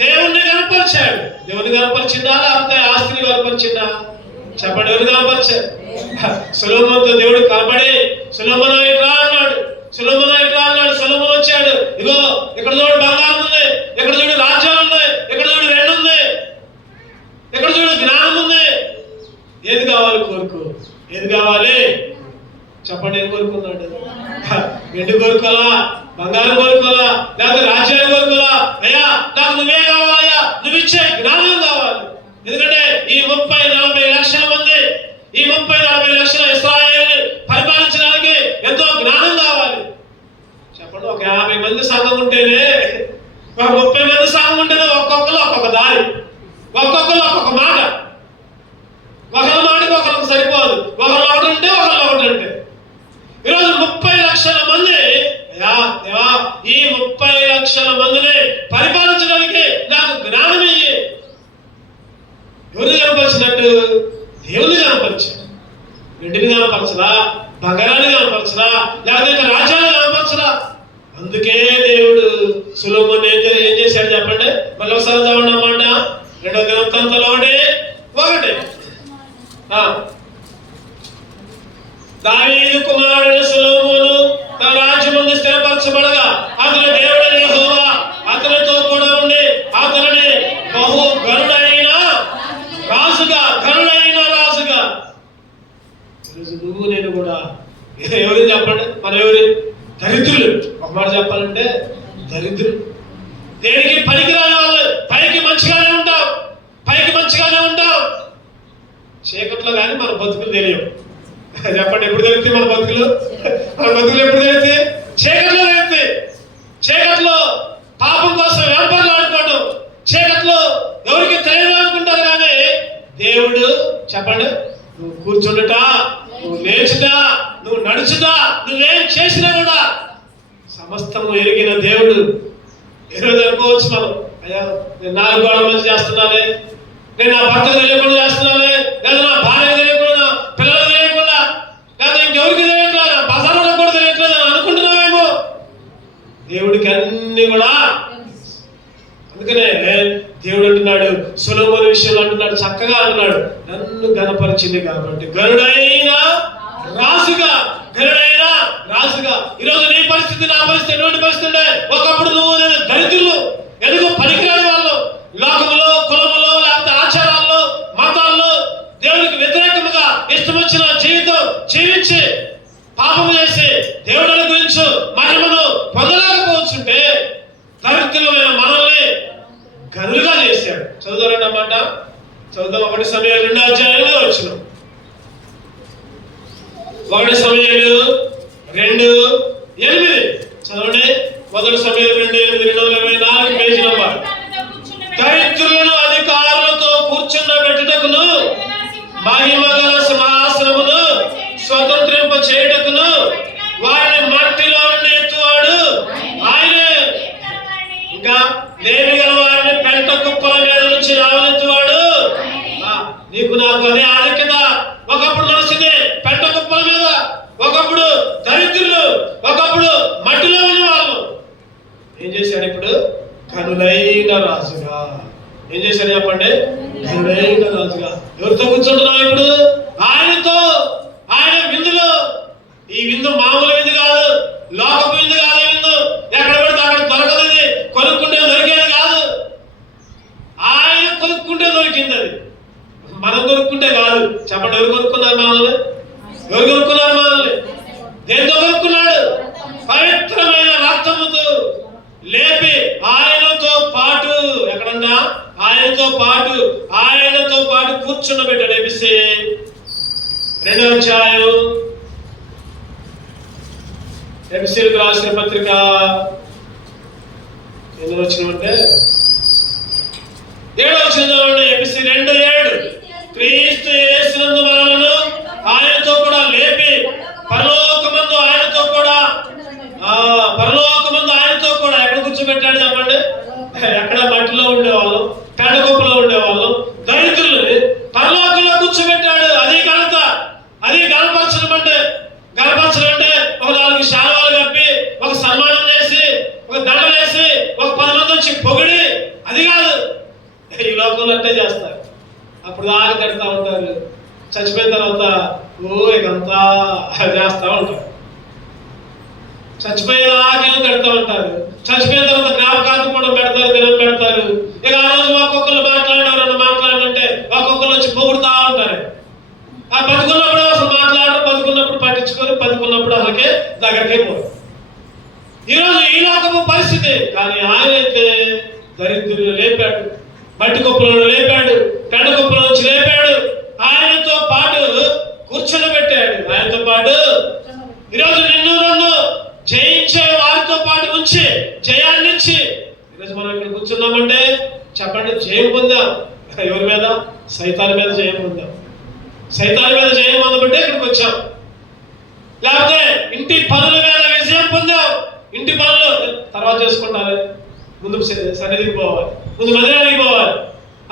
దేవుణ్ణి కనపరిచాడు. దేవుని కనపరిచిందా లేకపోతే ఆస్తిని కనపరిచిందా? చెప్పండి, ఎవరు కనపరిచాడు? సొలొమోనుతో దేవుడు కనపడి సొలొమోను ఇట్లా అన్నాడు. సొలొమోను వచ్చాడు, ఇగో ఇక్కడ చూడు బంగారం ఉంది, ఇక్కడ చూడు రాజ్యం ఉంది, ఇక్కడ చూడు వెండి ఉంది, ఇక్కడ చూడు జ్ఞానం ఉంది, ఏది కావాలి కోరుకో. ఏది కావాలి చెప్పండి, ఏం కోరుకున్నాడు? వెండి కోరుకోవాలా, బంగారం కోరుకోవాలా, లేకపోతే రాజ్యాన్ని కోరుకోవాలా? అయ్యా నాకు నువ్వే కావాలయ్యా, నువ్వు ఇచ్చే జ్ఞానం కావాలి. ఎందుకంటే ఈ 30-40 లక్షల మంది, ఈ 30-40 లక్షల ఇశ్రాయేలుని పరిపాలించడానికి ఎంతో జ్ఞానం కావాలి. చెప్పండి, ఒక 50 మంది సంఘం ఉంటేనే, ఒక 30 మంది సంఘం ఉంటేనే ఒక్కొక్కరు ఒక్కొక్క దారి, ఒక్కొక్కరు ఒక్కొక్క మాట. ఒకరి మాటకి ఒకరికి సరిపోదు. ఒకరు ఒకటి ఉంటే ఒకరు ఒకటి అంటే. ఈరోజు 30 లక్షల మంది, దేవా ఈ 30 లక్షల మందిని పరిపాలించడానికి నాకు జ్ఞానం ఇయ్యి. ఎవరిని కనపరిచినట్టు? దేవుని కనపరిచాడు. వెండిని కనపరచరా, బంగారాన్ని కనపరచరా, లేకపోతే రాజ్యాన్ని కనపరచరా. అందుకే దేవుడు సొలొమోను ఏం చేశాడు చెప్పండి? మళ్ళీ ఒకసారి చదవండి అన్నమాట. 2వ దినవృత్తాంతాలు 1:1. దావీదు కుమారుడు సొలొమోను తన రాజ్యమందు స్థిరపరచబడగా అతని దేవుడైన యెహోవా అతనితో కూడా ఉండి అతనిని బహు గనుడైన రాజుగా నువ్వు నేను కూడా ఎవరు చెప్పండి? మన ఎవరు? దరిద్రులు. ఒక మాట చెప్పాలంటే దరిద్రులు. దేనికి పనికిరాని వాళ్ళు. పైకి మంచిగానే ఉంటాం, చీకట్లో కానీ మన బతుకులు తెలియవు. చెప్పండి, ఎప్పుడు తెలుస్తాయి మన బతుకులు? ఎప్పుడు తెలుస్తాయి? చీకట్లో తెలుస్తాయి. చీకట్లో పాపం కోసం వ్యాపారాలు ఆడుకోవడం, చీకట్లో ఎవరికి తెలియదు అనుకుంటారు. కానీ దేవుడు చెప్పండి, నువ్వు కూర్చుండుట, నువ్వు లేచుదా, నువ్వు నడుచుదా, నువ్వేం చేసినా కూడా సమస్తము ఎరిగిన దేవుడు. ఈరోజు అనుకోవచ్చు మనం, అయ్యా నేను 4 గోడల మధ్య చేస్తున్నానే, నేను నా భర్త తెలియకుండా చేస్తున్నానే, లేదా నా భార్య తెలియకుండా, పిల్లలు తెలియకుండా, లేదా ఇంకెవరికి తెలియట్లేదు, నా బజార్లో కూడా తెలియట్లేదు అని అనుకుంటున్నావేమో. దేవుడికి అన్ని కూడా. అందుకనే దేవుడు అంటున్నాడు, సొలొమోను విషయంలో అంటున్నాడు, చక్కగా అంటున్నాడు, నన్ను గణపరిచింది కాబట్టి గరుడైన రాజుగా. ఈరోజు నీ పరిస్థితి, నా పరిస్థితి ఎటువంటి పరిస్థితి? ఒకప్పుడు నువ్వు నేను దరిద్రులు, ఎందుకు పనికిరాని వాళ్ళు, లోకములో, కులములో, లేకపోతే ఆచారాల్లో, మతాల్లో దేవునికి వ్యతిరేకముగా ఇష్టం వచ్చిన జీవితం జీవించి పాపము చేసి దేవుడిని గురించి మహిమను పొందలేకపోవచ్చుంటే దరిద్రులమైన మనల్ని గనులుగా చేశాడు. చదువుతారండి అన్నమాట. చదువుతాం. 1 సమూయేలు 2వ అధ్యాయంలో వచ్చిన 1 సమూయేలు 2:8 చదవండి. 1 సమూయేలు 2:8 224 పేజీ నంబర్. దరిద్రులను అధికారులతో కూర్చుండబెట్టుటకును మహిమగల సింహాసనమును స్వతంత్రింప చేయుటకును వారిని మట్టిలో ఎత్తువాడు ఆయనే. ఇంకా లేమి గల వారిని పెంట కుప్పల మీద నుంచి రావనెత్తువాడు. నీకు నాకు అదే ఆధిక్యత. ఒకప్పుడు మనసుదే పెంట కుప్పల మీద, ఒకప్పుడు దరిద్రులు, ఒకప్పుడు మట్టిలో ఉన్నవాళ్ళు. ఏం చేశాడు ఇప్పుడు? కనులైన రాజుగా. ఏం చేశాడు చెప్పండి? కనులైన రాజుగా. ఎవరితో కూర్చుంటున్నావు ఇప్పుడు? ఆయనతో. ఆయన విందులో. ఈ విందు మామూలు విందు కాదు, లోకపు విందు కాదు. విందు ఎక్కడ పడితే అక్కడ దొరకదు. కొనుక్కుంటే దొరికేది కాదు. ఆయన కొనుక్కుంటే దొరికింది. అది మనం కొనుక్కుంటే కాదు. చెప్పండి, ఎవరు కొనుక్కున్నారు మనల్ని? ఎవరు కొనుక్కున్నారు మనల్ని? దేంతో కొనుక్కున్నాడు? పవిత్రమైన రక్తముతో లేపి ఆయనతో పాటు, ఎక్కడన్నా ఆయనతో పాటు కూర్చుండబెట్టాడు. ఎపిసి 2వ అధ్యాయం, ఎపిసీలకు రాసిన పత్రిక ఎందుకు వచ్చినామంటే 7వ వచనం. ఎపిసి 2:7 క్రీస్తు యేసునందు మనలను ఆయనతో కూడా లేపి పరలోకమందు ఆయనతో కూడా ఎక్కడ కూర్చోబెట్టాడు చెప్పండి? ఎక్కడ మట్టిలో ఉండేవాళ్ళు, పెండగొప్పలో ఉండేవాళ్ళు, దరిద్రులని పరలోకంలో కూర్చోబెట్టాడు. అది ఘనత. అది గణపరచడం అంటే ఒక 4 శాలువాలు కప్పి, ఒక సన్మానం చేసి, ఒక దండ వేసి, ఒక 10 మంది వచ్చి పొగిడి, అది కాదు. ఈ లోకంలో అంటే చేస్తారు. అప్పుడు దాకా కడతా ఉంటారు. చచ్చిపోయిన తర్వాత ఇకంతా చేస్తా ఉంటారు. చచ్చిపోయేలాగే కడతా ఉంటారు. చచ్చిపోయిన తర్వాత జ్ఞాపకార్థం కూడా పెడతారు, దినం పెడతారు. ఇక ఆ రోజు ఒక్కొక్కరు మాట్లాడంటే ఒక్కొక్కరు వచ్చి పొగుడుతా ఉంటారు. ఆ బతుకున్నప్పుడు అసలు మాట్లాడరు, బతుకున్నప్పుడు పట్టించుకొని, బతుకున్నప్పుడు అసలుకే దగ్గరకే పోరు. ఈరోజు ఈ లోకపు పరిస్థితి. కానీ ఆయన అయితే దరిద్రులు లేపాడు, మట్టి కుప్పలను లేపాడు, పెండ కుప్పల నుంచి లేపాడు, ఆయనతో పాటు కూర్చోబెట్టాడు. ఆయనతో పాటు ఈరోజు నిన్ను నన్ను జయించే వారితో పాటు ఉంచి జయాన్ని ఇచ్చి ఈరోజు మనం ఇక్కడ కూర్చున్నామంటే చెప్పండి, జయం పొందాం. ఎవరి మీద? సైతాన్ మీద జయం పొందాం. సైతాన్ మీద జయం పొందబట్టే ఇక్కడికి వచ్చాం. లేకపోతే ఇంటి పనుల మీద విజయం పొందాం. ఇంటి పనులు తర్వాత చేసుకుంటారు, ముందు సన్నిధికి పోవాలి, ముందు మందిరానికి పోవాలి.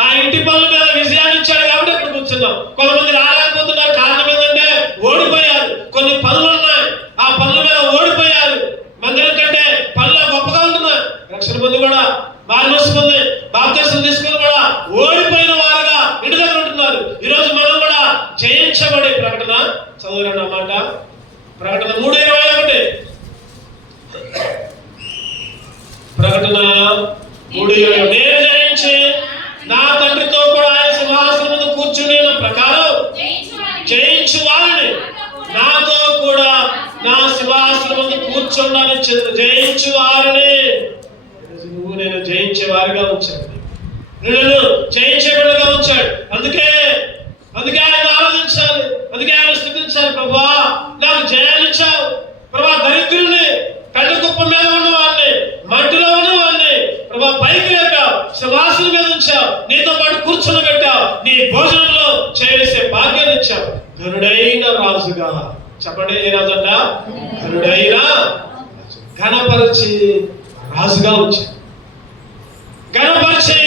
ఆ ఇంటి పనుల మీద విజయాన్ని ఇచ్చాడు కాబట్టి ఇక్కడ కూర్చున్నాం. కొంతమంది రాలేకపోతున్నారు. కారణం ఏంటంటే ఓడిపోయారు. కొన్ని పనులు ఉన్నాయి, ఆ పనుల మీద ఓడిపోయారు. మందిరం కంటే పనులు గొప్పగా ఉంటున్నారు. రక్షణ పొంది కూడా, మారుమనస్సు పొంది బాప్తిసం తీసుకుని కూడా ఓడిపోయిన వారుగా ఇంటి దగ్గర ఉంటున్నారు. ఈరోజు మనం కూడా జయించబడి ప్రకటన చదువురండి అన్నమాట. ప్రకటన 3:21. ప్రకటన 3:21. నేను జయించి నా తండ్రితో కూడా ఆయన సింహాసనం కూర్చుని ప్రకారం జయించు వారిని నాతో కూడా నా సింహాసనం కూర్చుండాలని జయించు వారిని నువ్వు నేను జయించే వారిగా ఉంచాడు. నేను జయించేవాడుగా ఉంచాడు. అందుకే ఆయన ఆరాధించాలి, అందుకే ఆయన స్తుతించాలి. ప్రభువా నాకు జయాన్ని ఇచ్చావు. ప్రభువా దరిద్రుల్ని, పెండ కుప్ప మీద ఉన్నవాడిని, మట్టిలో ఉన్నవాడిని ప్రభా పైకి లేపావు, సింహాసనం మీద ఉంచావు, నీతో పాటు కూర్చొని పెట్టావు, నీ భోజనంలో చేసే భాగ్యాన్ని ఇచ్చావు. ఘనుడైన రాజుగా. చెప్పండి, ఏ రాజు అంట? ఘనుడైన, ఘనపరిచి రాజుగా ఉంచాడు. ఘనపరిచి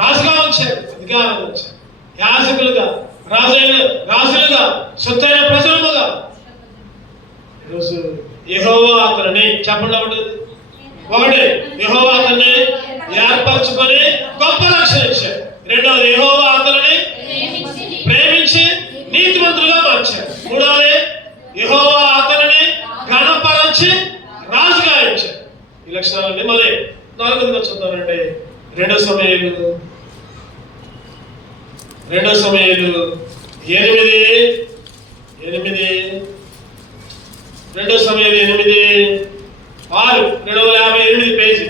రాజుగా ఉంచాడు, అధికారం ఉంచాడు. యాజకులుగా, రాజులుగా, సొత్తైన ప్రజలుగా. ఈరోజు యెహోవా అతనిని, చెప్పండి ఒకటి యెహోవా అతన్ని ఏర్పరచుకొని గొప్ప రక్షణ ఇచ్చాడు. రెండవది యెహోవా అతనిని ప్రేమించి నీతిమంతులుగా మార్చాడు. మూడవది యెహోవా అతనిని ఘనపరచి రాజుగా ఇచ్చాడు. ఈ లక్షణాలన్నీ మళ్ళీ 4వ చూద్దామండి. 2 సమూయేలు 8:8 రెండో సమయం 8:6 258 పేజీ.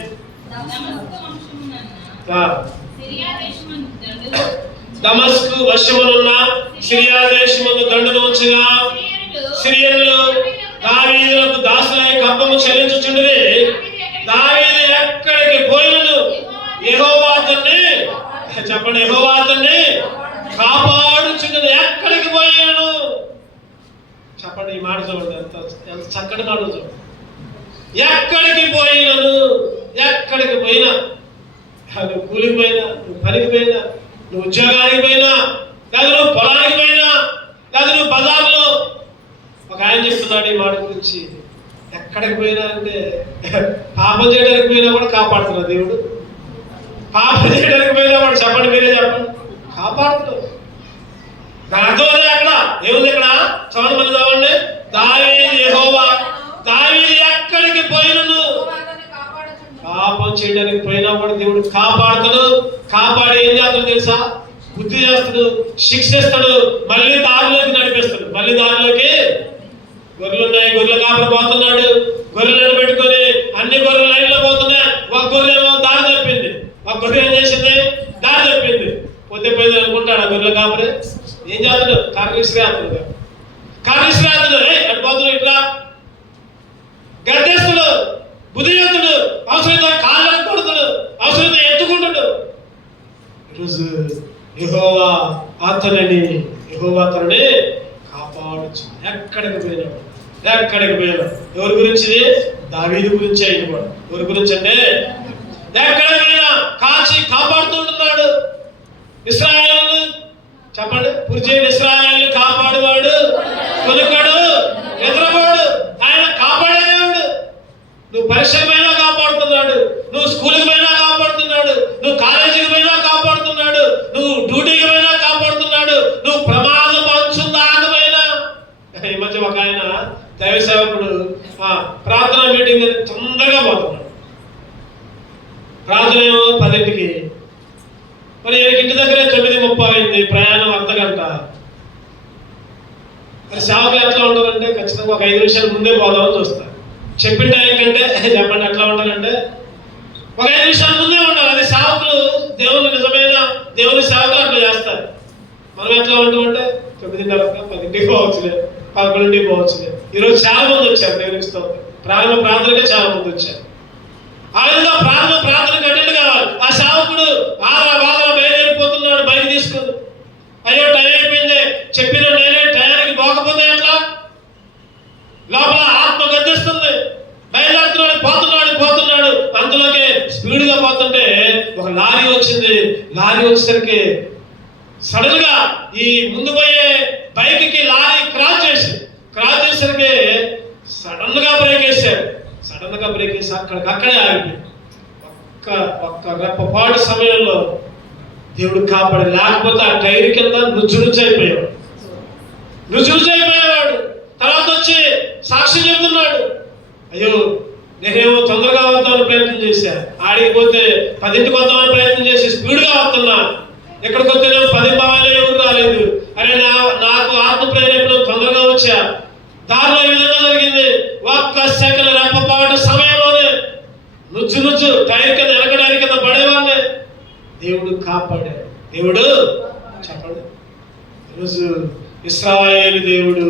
దమస్కు వశమునున్న సిరియా దేశమందు దండును ఉంచగా సిరియన్లు దావీదులకు దాసులై కప్పము చెల్లించుచుండిరి. దావీదు ఎక్కడికి పోయినను యెహోవా అతన్ని, చెప్పండి, యెహోవా అతన్ని కాపాడుచుండిరి. ఎక్కడికి పోయాను చెప్పండి, ఈ మాట చూడండి, ఎంత చక్కటి మాట చూడండి. ఎక్కడికి పోయినను, ఎక్కడికి పోయినా, నువ్వు కూలికి పోయినా, నువ్వు పనికి పోయినా, నువ్వు ఉద్యోగానికి పోయినా, లేదా నువ్వు పొలానికి పోయినా, లేదా నువ్వు బజార్లో, ఒక ఆయన చెప్తున్నాడు ఈ మాట గురించి. ఎక్కడికి పోయినా అంటే పాపం చేయడానికి పోయినా కూడా కాపాడుతున్నాడు దేవుడు. పాపం చేయడానికి పోయినా కూడా, చెప్పండి, మీరే చెప్పండి, కాపాడుతున్నాడు. దాని అర్థం అదే. అక్కడ ఏముంది? ఇక్కడ చదవండి, మళ్ళీ చదవండి. దావీదు యెహోవా, దావీదు ఎక్కడికి పోయినను, పాపం చేయడానికి పోయినా కూడా దేవుడు కాపాడుతాడు. కాపాడి ఏం చేస్తాడు తెలుసా? బుద్ధి చేస్తాడు, శిక్షిస్తాడు, మళ్ళీ దారిలోకి నడిపిస్తాడు. మళ్ళీ దారిలోకి, గొర్రెలు ఉన్నాయి, గొర్రెల కాపరి పోతున్నాడు, గొర్రెలను పెట్టుకొని అన్ని గొర్రెలు లైన్లో పోతున్నాయి. ఒక గొర్రె దారి తప్పింది, ఒక గొర్రె ఏం చేసింది? దారి తప్పింది. పోతే పోయింది అనుకుంటాడు ఆ గొర్రెల కాపరి. ఏం చేస్తాడు? కర్రీశ్రాతుడు అటు పోతున్నాడు, ఇట్లా గద్దెస్తుడు, బుద్ధియంతుడు, అవసరమైతే కాళ్ళకు కొడుతాడు, అవసరమైతే ఎత్తుకుంటాడు. ఈరోజు యెహోవా అతనిని కాపాడుచు. ఎక్కడికి పోయినాడు, ఎక్కడికి పోయినాడు. ఎవరి గురించి? దావీదు గురించి. అయిన కూడా ఎవరి గురించి అంటే, ఎక్కడికి పోయినా కాచి కాపాడుతూ ఉంటున్నాడు. ఇశ్రాయేలు, చెప్పండి, పురిచేని ఇశ్రాయేలు కాపాడువాడు, కొనుక్కాడు, ఎదురవాడు. ఆయన కాపాడేవాడు. నువ్వు పరీక్షకు పోయినా కాపాడుతున్నాడు, నువ్వు స్కూల్కి పోయినా కాపాడుతున్నాడు, నువ్వు కాలేజీకి పోయినా కాపాడుతున్నాడు, నువ్వు డ్యూటీకి పోయినా కాపాడుతున్నాడు, నువ్వు ప్రమాదం అంచుందాకపోయినా. ఈ మధ్య ఒక ఆయన దైవ సేవకుడు ప్రార్థనా మీటింగ్ తొందరగా పోతున్నాడు. ప్రార్థన 10కి, మరి ఇంటి దగ్గరే 9:30 అయింది, ప్రయాణం అర్ధగంట. మరి సేవకులు ఎట్లా ఉంటారంటే ఖచ్చితంగా ఒక 5 నిమిషాలు ముందే పోదామని చూస్తారు. చెప్పిన టైం కంటే, చెప్పండి, ఎట్లా ఉంటారంటే ఒక 5 నిమిషాలు ముందే ఉండాలి. అది సేవకులు, దేవుని నిజమైన దేవుని సేవకులు అట్లా చేస్తారు. మనం ఎట్లా ఉంటామంటే 9:30, 10కి పోవచ్చులే, 11కి పోవచ్చులే. ఈరోజు చాలా మంది వచ్చారు దేవునికి స్తోత్రం. ప్రార్థనకే చాలా మంది వచ్చారు. ఆ విధంగా ప్రార్థనకు అటెండ్ కావాలి. ఆ సేవకుడు బాగా బయలుదేరిపోతున్నాడు, బయట తీసుకుని, అయ్యో టైం అయిపోయింది, చెప్పిన నేనే టయానికి పోకపోతే ఎట్లా? లోపల ఆత్మ గద్దిస్తుంది. పోతున్నాడు. అందులోకి స్పీడ్గా పోతుంటే ఒక లారీ వచ్చింది. లారీ వచ్చేసరికి సడన్ గా ఈ ముందు పోయే బైక్కి లారీ క్రాస్ చేసేసరికి సడన్ గా బ్రేక్ వేసాడు. అక్కడే ఆగిపోయింది. ఒక్క రెప్పపాటు సమయంలో దేవుడు కాపాడు. లేకపోతే ఆ టైర్ కింద నుజ్జునుజ్జైపోయాడు. తర్వాత వచ్చి సాక్ష్యం చెబుతున్నాడు, అయ్యో నేనేమో తొందరగా వద్దామని ప్రయత్నం చేశా, ఆడికి పోతే 10కి వద్దామని ప్రయత్నం చేసి స్పీడ్గా వస్తున్నా, ఇక్కడికి వస్తే 10 ఎవరు రాలేదు. అరే నాకు ఆత్మ ప్రేరేపణ తొందరగా వచ్చా. దారిలో ఈ విధంగా జరిగింది. ఒక్క సెకండ్ రెప్పపాటు సమయంలోనే నుజ్జు టైర్ కింద వెనకడానికి కింద పడేవాడిని దేవుడు కాపాడాడు. దేవుడు, చెప్పండి, ఈరోజు ఇశ్రాయేలు దేవుడు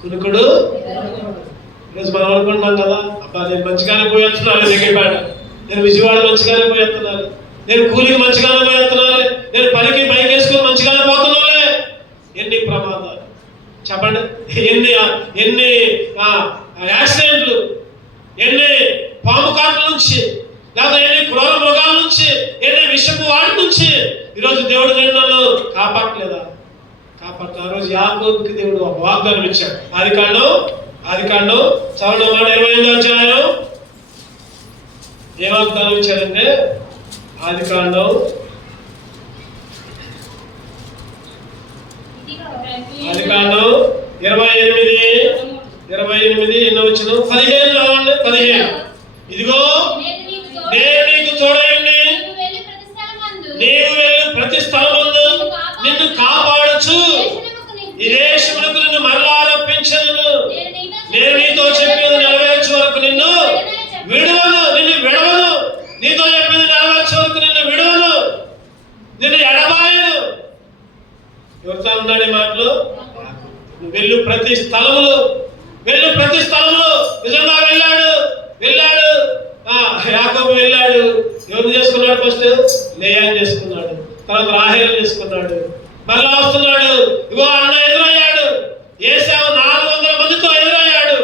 కునుకుడు. ఈరోజు మనం అనుకుంటున్నాం కదా, అబ్బా నేను మంచిగానే పోయేస్తున్నాను, దగ్గరపేట, నేను విజయవాడ మంచిగానే పోయేస్తున్నాను, నేను కూలికి మంచిగానే పోయేస్తున్నాను, నేను పనికి బైక్ వేసుకుని మంచిగానే పోతున్నానే. ఎన్ని ప్రమాదాలు చెప్పండి, ఎన్ని యాక్సిడెంట్లు, ఎన్ని పాము కాట్ల నుంచి, లేదా ఎన్ని క్రూర మృగాల నుంచి, ఎన్ని విషపు వాటి నుంచి ఈరోజు దేవుడు నన్ను కాపాడలేదా? కాపాడుతా. ఆ రోజు యాకోబుకి దేవుడు ఒక వాగ్దానం ఇచ్చాడు. ఆదికాండం చదవడం 25వ అధ్యాయం. ఏ వాగ్దానం ఇచ్చాడంటే, ఆదికాండం 28 ఎన్నో వచ్చిన 15 రావండి. 15 ఇదిగో నేను నీకు తోడైండి, నీవు వెళ్ళి ప్రతి స్థలమందు నిన్ను కాపాడచ్చు, ఈ దేశమునకు నిన్ను మరలా రప్పించను, నేను నీతో చెప్పి ఏమన్నాడు ఈ మాటలు? నువ్వు వెళ్ళు ప్రతి స్థలములో నిజంగా వెళ్ళాడు. యాకోబు వెళ్ళాడు. ఎవరు చేసుకున్నాడు? ఫస్ట్ లేయాని చేసుకున్నాడు, తర్వాత రాహేలు చేసుకున్నాడు. మళ్ళా వస్తున్నాడు, ఇగో అన్న ఎదురయ్యాడు. ఏశావు 400 మందితో ఎదురయ్యాడు.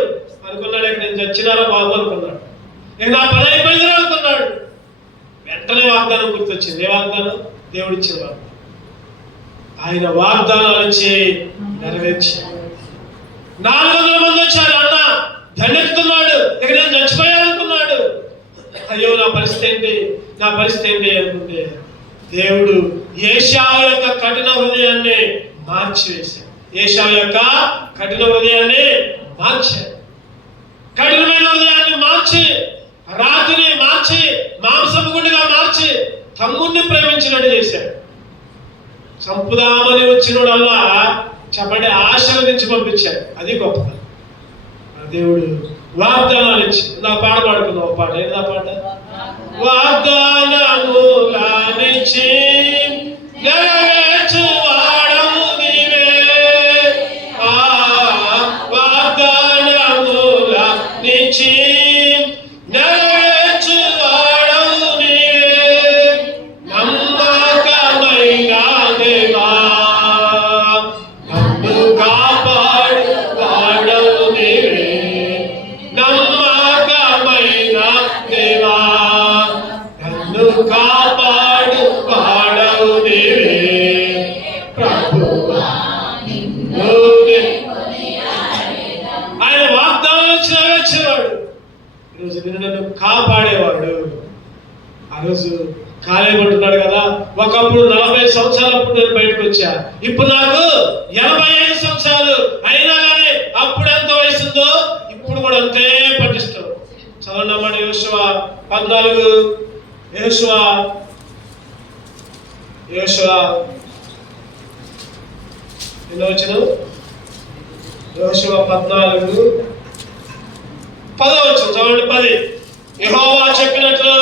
అనుకున్నాడు ఇక నేను చచ్చినారా బాబు అనుకున్నాడు. ఇక నా పని అయిపోయిందిరా అనుకున్నాడు. వెంటనే వాగ్దానం గుర్తొచ్చింది. ఏ వాగ్దానం? దేవుడిచ్చిన వాగ్దానం. ఆయన వాగ్దానాలు వచ్చి నెరవేర్చాడు. 400 మంది వచ్చారు. అన్న దండెత్తుతున్నాడు. ఇక నేను చచ్చిపోయాలనుకున్నాడు. అయ్యో నా పరిస్థితి ఏంటి అనుకుంటే దేవుడు ఏశావు యొక్క కఠిన హృదయాన్ని మార్చివేశాడు. కఠినమైన హృదయాన్ని మార్చి, రాతిని మార్చి, మాంసపు గుండెగా మార్చి తమ్ముడిని ప్రేమించినట్టు చేశాడు. చంపుదామని వచ్చినోడల్లా చెప్పండి ఆశీర్వదించి పంపించాడు. అది గొప్ప దేవుడు వాగ్దానాలు ఇచ్చి. నా పాట పాడుకున్నావు. పాట ఏంటి? నా పాట వాగ్దానములనిచ్చి నెరవేర్చువాడవు నీవే. వాగ్దానములనిచ్చి నెరవేర్చువాడవు నీవే. నమ్మకమైన దేవా, నన్ను కాపాడు వాడవు నీవే. నమ్మకమైన దేవా, నన్ను కాపాడు వాడవు నీవే. ప్రభువా ఆయన వాగ్దానం నెరవేర్చేవాడు. ఈరోజు నన్ను కాపాడేవాడు. ఆ రోజు కాలేమంటున్నాడు కదా, ఒకప్పుడు 40 సంవత్సరాలప్పుడు నేను బయటకు వచ్చా, ఇప్పుడు నాకు 85 సంవత్సరాలు అయినా కానీ అప్పుడు ఎంత వయసుందో ఇప్పుడు కూడా అంతే పట్టిస్తాడు. చదవన్నమాట యోషువ 14. యోషువ ఎన్నో వచ్చిన? యోషువ 14:10 చదవండి. 10 యెహోవా చెప్పినట్లు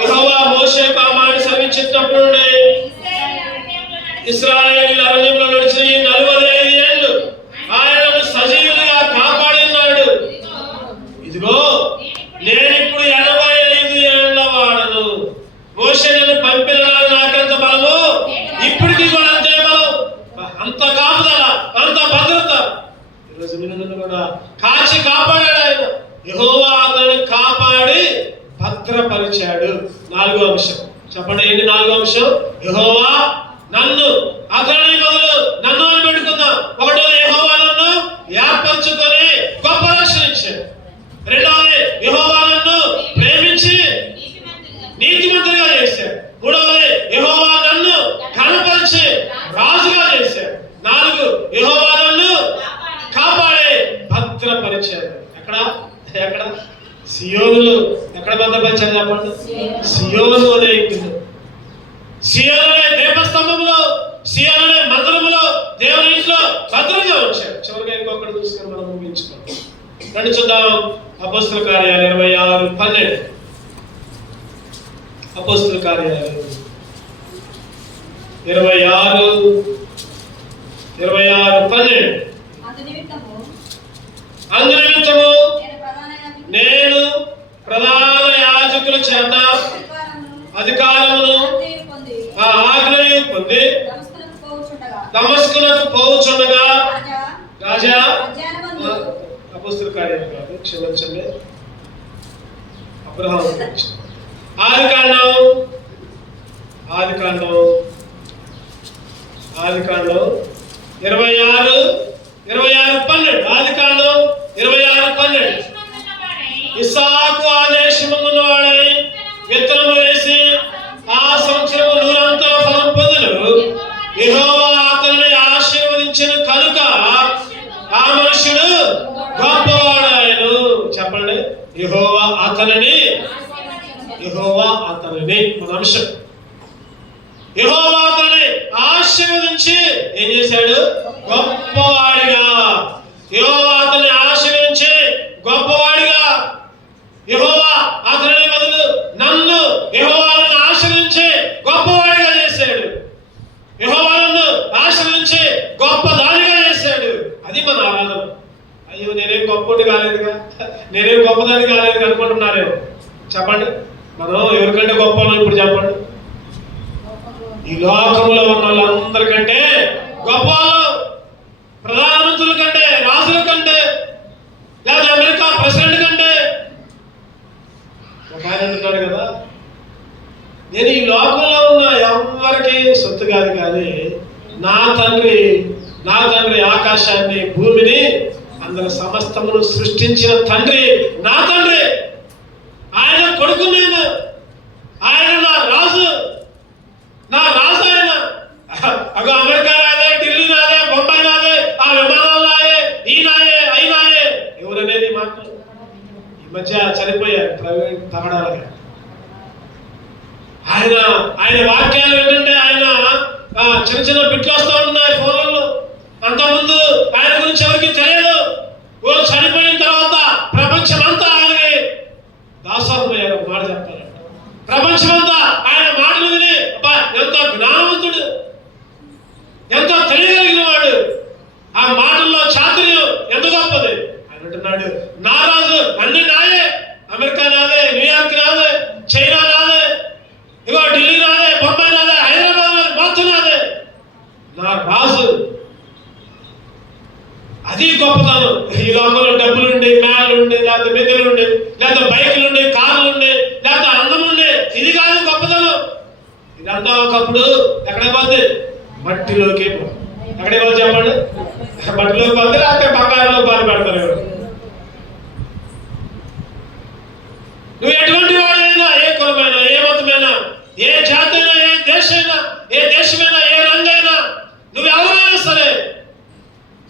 యెహోవా మోషేకు ఆ మాట సెలవిచ్చినప్పుడు ఇశ్రాయేలీయులు అరణ్యంలో నడిచిన 45 ఏళ్ళు ఆయనను సజీవులుగా కాపాడినాడు. ఇదిగో నేనిప్పుడు 85 ఏళ్ల వాడను. మోషే నన్ను పంపిన నాకెంత బలము, ఇప్పటికీ కూడా అంతే బలం. అంత కాపుదల, అంత భద్రత. ఈరోజు నిన్ను కూడా కాచి కాపాడాడు ఆయన. యెహోవా అతన్ని కాపాడి భద్రపరిచాడు. 4వ అంశం చెప్పండి. ఏంటి 4వ అంశం? యెహోవా నన్ను, అతని బదులు నన్ను అని పెట్టుకుందాం. ఒకటో యెహోవా నన్ను ఏర్పరచుకొని గొప్ప రక్షణ ఇచ్చాడు. రెండవది యెహోవా నన్ను ప్రేమించి నీతిమంతుడిగా చేశాడు. మూడవది యెహోవా నన్ను ఘనపరిచి రాజుగా చేశాడు. 4 యెహోవా నన్ను కాపాడి భద్రపరిచాడు. ఎక్కడ? సియోనులో. ఎక్కడ భద్రపరిచాడు చెప్పండి? సియోను అనే ఇంటిలో, సియోను అనే దీపస్తంభంలో, సియోను అనే మందిరంలో, దేవుని ఇంట్లో భద్రంగా వచ్చాడు. చివరిగా ఇంకొకటి చూసుకొని మనం ముగించుకోండి. రండి చూద్దాం. అపోస్తుల కార్యాలు 26:12. అపోస్తుల కార్యాలు 26:12. అందునిమిత్తము నేను ప్రధాన యాజకుల చేత అధికారమును ఆజ్ఞయు పొంది దమస్కునకు పోవుచుండగా రాజా. అపోస్తుల కార్యాలు కాదు, క్షమించండి. అబ్రహాము ఆదికాండం 26:12. ఆదికాండం 26:12. ఇస్సాకు ఆదేశమున్న వాడై విత్తనము వేసి ఆ సంవత్సరము 100 ఫలం పొందెను. యెహోవా అతనిని ఆశీర్వదించెను కనుక ఆ మనుషుడు గొప్పవాడాయను. చెప్పండి. యెహోవా అతనిని మన అంశం. యెహోవా అతనిని ఆశీర్వదించి ఏం చేశాడు? గొప్పవాడిగా. యెహోవా అతనిని ఆశీర్వదించి గొప్పవాడిగా. యెహోవా అతనిని బదులు నన్ను యెహోవాను ఆశీర్వదించి గొప్పవాడిగా చేశాడు. యెహోవాను ఆశీర్వదించి గొప్ప గొప్పది కాలేదుగా, నేనేం గొప్పదాన్ని కాలేదు అనుకుంటున్నారేమో. చెప్పండి, మనం ఎవరికంటే గొప్ప ఇప్పుడు చెప్పండి. ఈ లోకంలో ఉన్న వాళ్ళందరికంటే గొప్ప, ప్రధానమంత్రుల కంటే, రాజుల కంటే, లేదా అమెరికా ప్రెసిడెంట్ కంటే. ఒక ఆయన అంటున్నాడు కదా, నేను ఈ లోకంలో ఉన్న ఎవరికి సొత్తు కాదు, కానీ నా తండ్రి ఆకాశాన్ని భూమిని అందరి సమస్తమును సృష్టించిన తండ్రి నా తండ్రి. ఆయన కొడుకు నేను, ఆయన నా రాజు ఆయన. అగో అమెరికా నాదే, ఢిల్లీ నాదే, బొంబాయి నాదే, ఆ విమానాలు నాయే, ఈ నాయే, అయి నాయే. ఎవరనేది మాకు ఈ మధ్య చనిపోయారు ప్రైవేట్ తగడాలుగా. ఆయన వాక్యాలు ఏంటంటే, ఆయన చిన్న చిన్న బిట్లు వస్తూ ఉంటున్నాయి ఫోన్లలో. అంతకుముందు ఆయన గురించి ఎవరికి తెలియదు. ఓ చనిపోయిన తర్వాత ప్రపంచమంతా ఆయనకి దాసోహమయ్యారు. ఒక మాట చెప్తారంట, ప్రపంచమంతా ఆయన మాటలు విని ఎంతో జ్ఞానవంతుడు, ఎంతో తెలియగలిగిన వాడు, ఆ మాటల్లో చాతుర్యం ఎంత గొప్పది. ఆయన అంటున్నాడు, నా రాజు అన్ని నాయే, అమెరికా నాదే, న్యూయార్క్ నాదే, చైనా నాదే, ఇగో ఢిల్లీ నాదే, బొంబాయి నాదే, హైదరాబాద్ నాదే, మొత్తం నాదే, నా రాజు. అది గొప్పతనం. ఈ లోకంలో డబ్బులుండి, మేళ్ళుండి, లేకపోతే మిద్దెలుండి, లేకపోతే బైకులుండి, కార్లుండి, లేకపోతే అందముండి, ఇది కాదు గొప్పతనం. ఇదంతా ఒకప్పుడు ఎక్కడికి పోతే మట్టిలోకి. ఎక్కడికి పోతే చెప్పండి, మట్టిలోకి పోతే, లేకపోతే బంగారంలో బాధ పెడతారు ఎవరు. నువ్వు ఎటువంటి వాడైనా, ఏ కులమైనా, ఏ మతమైనా, ఏ జాతి అయినా, ఏ దేశమైనా, ఏ రంగైనా, నువ్వు ఎవరైనా సరే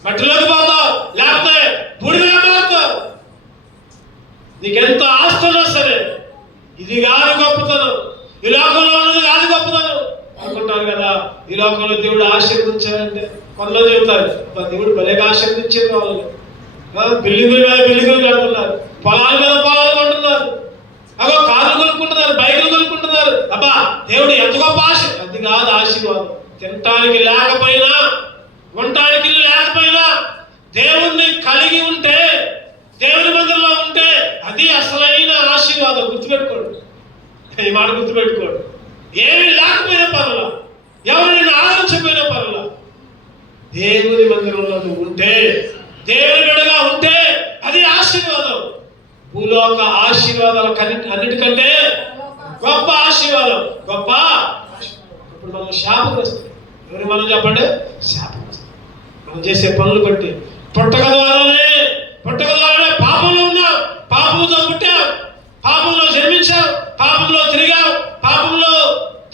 మట్టిలోకి పోతావు, లేకపోతే బూడిదగా మారుతావు. నీకెంత ఆస్తున్నా సరే ఇది కాదు గొప్పతనం, ఈ లోకంలో ఉన్నది కాదు గొప్పతనం అనుకుంటారు కదా. ఈ లోకంలో దేవుడు ఆశీర్వదించాడంటే కొందరు చెబుతారు, దేవుడు భలేగా ఆశీర్వదించారు వాళ్ళు. బిల్డింగుల మీద బిల్డింగులు కడుతున్నారు, పొలాల మీద పొలాలు కొంటున్నారు, అగో కార్లు కొనుక్కుంటున్నారు, బైకులు కొనుక్కుంటున్నారు. అబ్బా దేవుడు ఎంత గొప్ప ఆశ. అది కాదు ఆశీర్వాదం. తినటానికి లేకపోయినా, ఉండటానికి లేకపోయినా, దేవుణ్ణి కలిగి ఉంటే, దేవుని మందిరంలో ఉంటే అది అసలైన ఆశీర్వాదం. గుర్తుపెట్టుకోండి, ఈ మాట గుర్తుపెట్టుకోండి. ఏమి లేకపోయినా పర్వాలా, ఎవరు నిన్ను ఆదరించకపోయినా పర్వాలా, దేవుని మందిరంలో నువ్వు ఉంటే, దేవుని బిడ్డగా ఉంటే అది ఆశీర్వాదం. భూలోక ఆశీర్వాదాల అన్నిటికంటే గొప్ప ఆశీర్వాదం, గొప్ప. ఇప్పుడు మనం శాపగ్రస్తులు. ఎవరు మనం చెప్పండి? శాపగ్రస్తులు. మనం చేసే పనులు బట్టి పుట్టక ద్వారానే పాపంలో ఉన్నాం, పాపంతో పుట్టాం, పాపంలో జన్మించాం, పాపంలో తిరిగాం, పాపంలో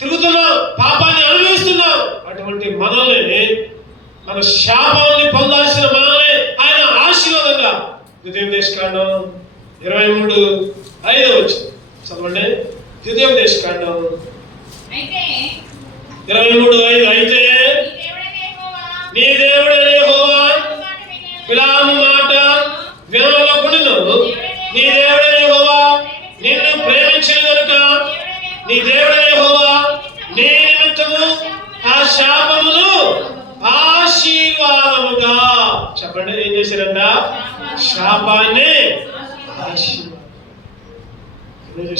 తిరుగుతున్నాం, పాపాన్ని అనుభవిస్తున్నాం. అటువంటి మనల్ని, మన శాపాన్ని పొందాల్సిన మనల్ని ఆయన ఆశీర్వాదంగా. ద్వితీయోపదేశకాండం 23:5 చదవండి. ద్వితీయోపదేశకాండం 23:5. అయితే నీ దేవుడైన యెహోవా బిలాము మాట వినకుండును. నీ దేవుడైన యెహోవా నిన్ను ప్రేమించిన కనుక నీ దేవుడైన యెహోవా నీ నిమిత్తము ఆ శాపమును ఆశీర్వాదముగా. చెప్పండి, ఏం చేశారంట? శాపాన్ని ఆశీర్వాదం.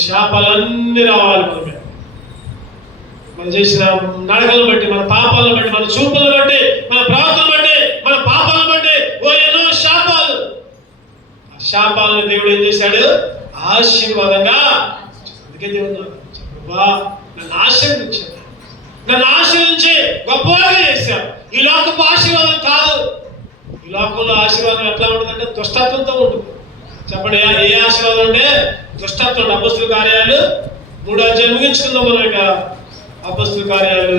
శాపాలన్నీ రావాలి మన మీద. మనం చేసిన నడకలను బట్టి, మన పాపాలను బట్టి, మన చూపులను బట్టి, మన ప్రవర్తన బట్టి, మన పాపాలను బట్టి ఎన్నో శాపాలు. ఆ శాపాలను దేవుడు ఏం చేశాడు? ఆశీర్వాదంగా. అందుకే దేవుడు నన్ను ఆశీర్వదించాడు, నన్ను ఆశీర్వదించి గొప్పగా చేశాడు. ఈ లోకపు ఆశీర్వాదం కాదు. ఈ లోకంలో ఆశీర్వాదం ఎట్లా ఉంటుందంటే దుష్టత్వంతో ఉంటుంది. చెప్పండి, ఏ ఆశీర్వాదం అంటే దుష్టత్వం. అపొస్తలుల కార్యాలు 3వ అధ్యాయం ముగించుకుందాం మనం. ఇక అపొస్తలుల కార్యాలు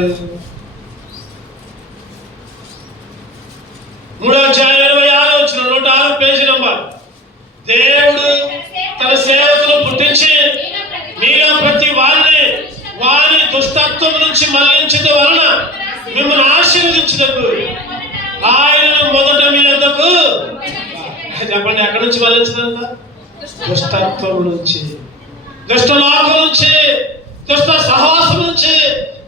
3వ అధ్యాయం 26 106 పేజీ నంబర్. దేవుడు తన సేవకులను పుట్టించి మీలో ప్రతి వారిని దుష్టత్వం నుంచి మళ్లించడం వలన మిమ్మల్ని ఆశీర్వదించుటకు ఆయనను మొదట మీ యొద్దకు. చెప్పండి, ఎక్కడి నుంచి మళ్లించదంట? దుష్టత్వం నుంచి, దుష్ట లోకం నుంచి, దుష్ట సహవాసం నుంచి,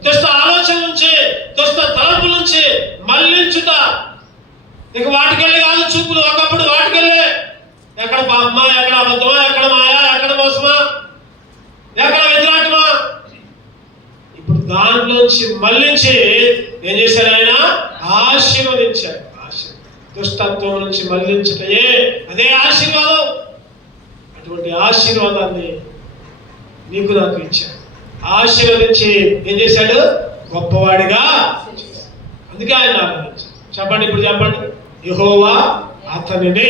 దుష్ట ఆలోచన నుంచి, దుష్ట తలంపుల నుంచి మళ్లించుట. ఇక వాటికెళ్ళి కాదు చూపులు, ఒకప్పుడు వాటికెళ్ళే ఎక్కడ పాపమా, ఎక్కడ అబద్ధమా, ఎక్కడ మాయా, ఎక్కడ మోసమా, ఎక్కడ వ్యతిరేకమా? ఇప్పుడు దాంట్లోంచి మళ్ళించి ఏం చేశారు ఆయన? ఆశీర్వదించారు. దుష్టత్వం నుంచి మళ్ళించటయే అదే ఆశీర్వాదం. అటువంటి ఆశీర్వాదాన్ని నీకు నాకు ఇచ్చాడు. ఆశీర్వదించి ఏం చేశాడు? గొప్పవాడిగా. అందుకే ఆయన ఆరాధించాడు. చెప్పండి, ఇప్పుడు చెప్పండి. యెహోవా అతనిని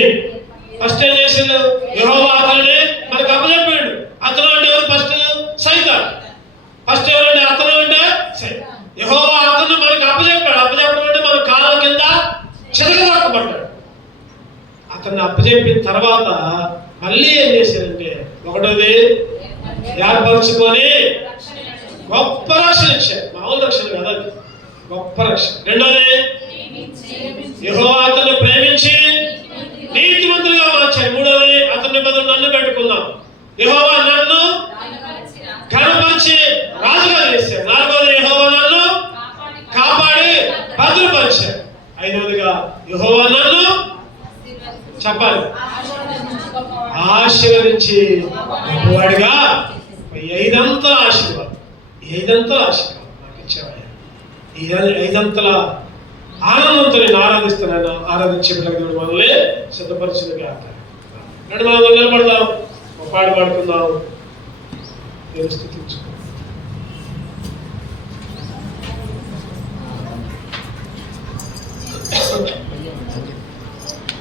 ఫస్ట్ ఏం చేసిండు? యెహోవా అతనిని మనకు అప్పచెప్పాడు. అతను అంటే ఎవరు? ఫస్ట్ సైతాన్. ఫస్ట్ ఎవరంటే? అతను అంటే సైతాన్. యెహోవా అతను మనకు అప్పచెప్పాడు. అప్పచెప్పడం అంటే మన కాళ్ళ కింద చిరగబట్టబడ్డాడు. అతన్ని అప్పచెప్పిన తర్వాత మళ్ళీ ఏం చేశారంటే, ఒకటోది ఏర్పరచుకొని గొప్ప రక్షణ ఇచ్చారు. మామూలు రక్షణ కదా, అది గొప్ప రక్షణ. రెండోది యెహోవా అతన్ని ప్రేమించి నీతిమంతులుగా మార్చాడు. మూడోది అతని బదులు నన్ను పెట్టుకున్నాం. యెహోవా నన్ను ఘనపరిచి రాజుగా చేశాడు. నాలుగోది యెహోవా నన్ను కాపాడి భద్రపరిచాడు. ఐదవదిగా యెహోవా నన్ను చెప్పాలి ఆశీర్వదించి గొప్పవాడిగా. ఐదంతల ఆశీర్వాదం, ఐదంతల ఆశీర్వాదం నాకు ఇచ్చేవాడు. ఈ ఐదంతల ఆనందంతో నేను ఆరాధిస్తున్నాను. ఆరాధించే దేవుడు మనల్ని సిద్ధపరిచిన గాక. రెండు మనం నిలబడదాం, ఒక పాట పాడుకుందాం, నేను స్తుతించుకుందాం.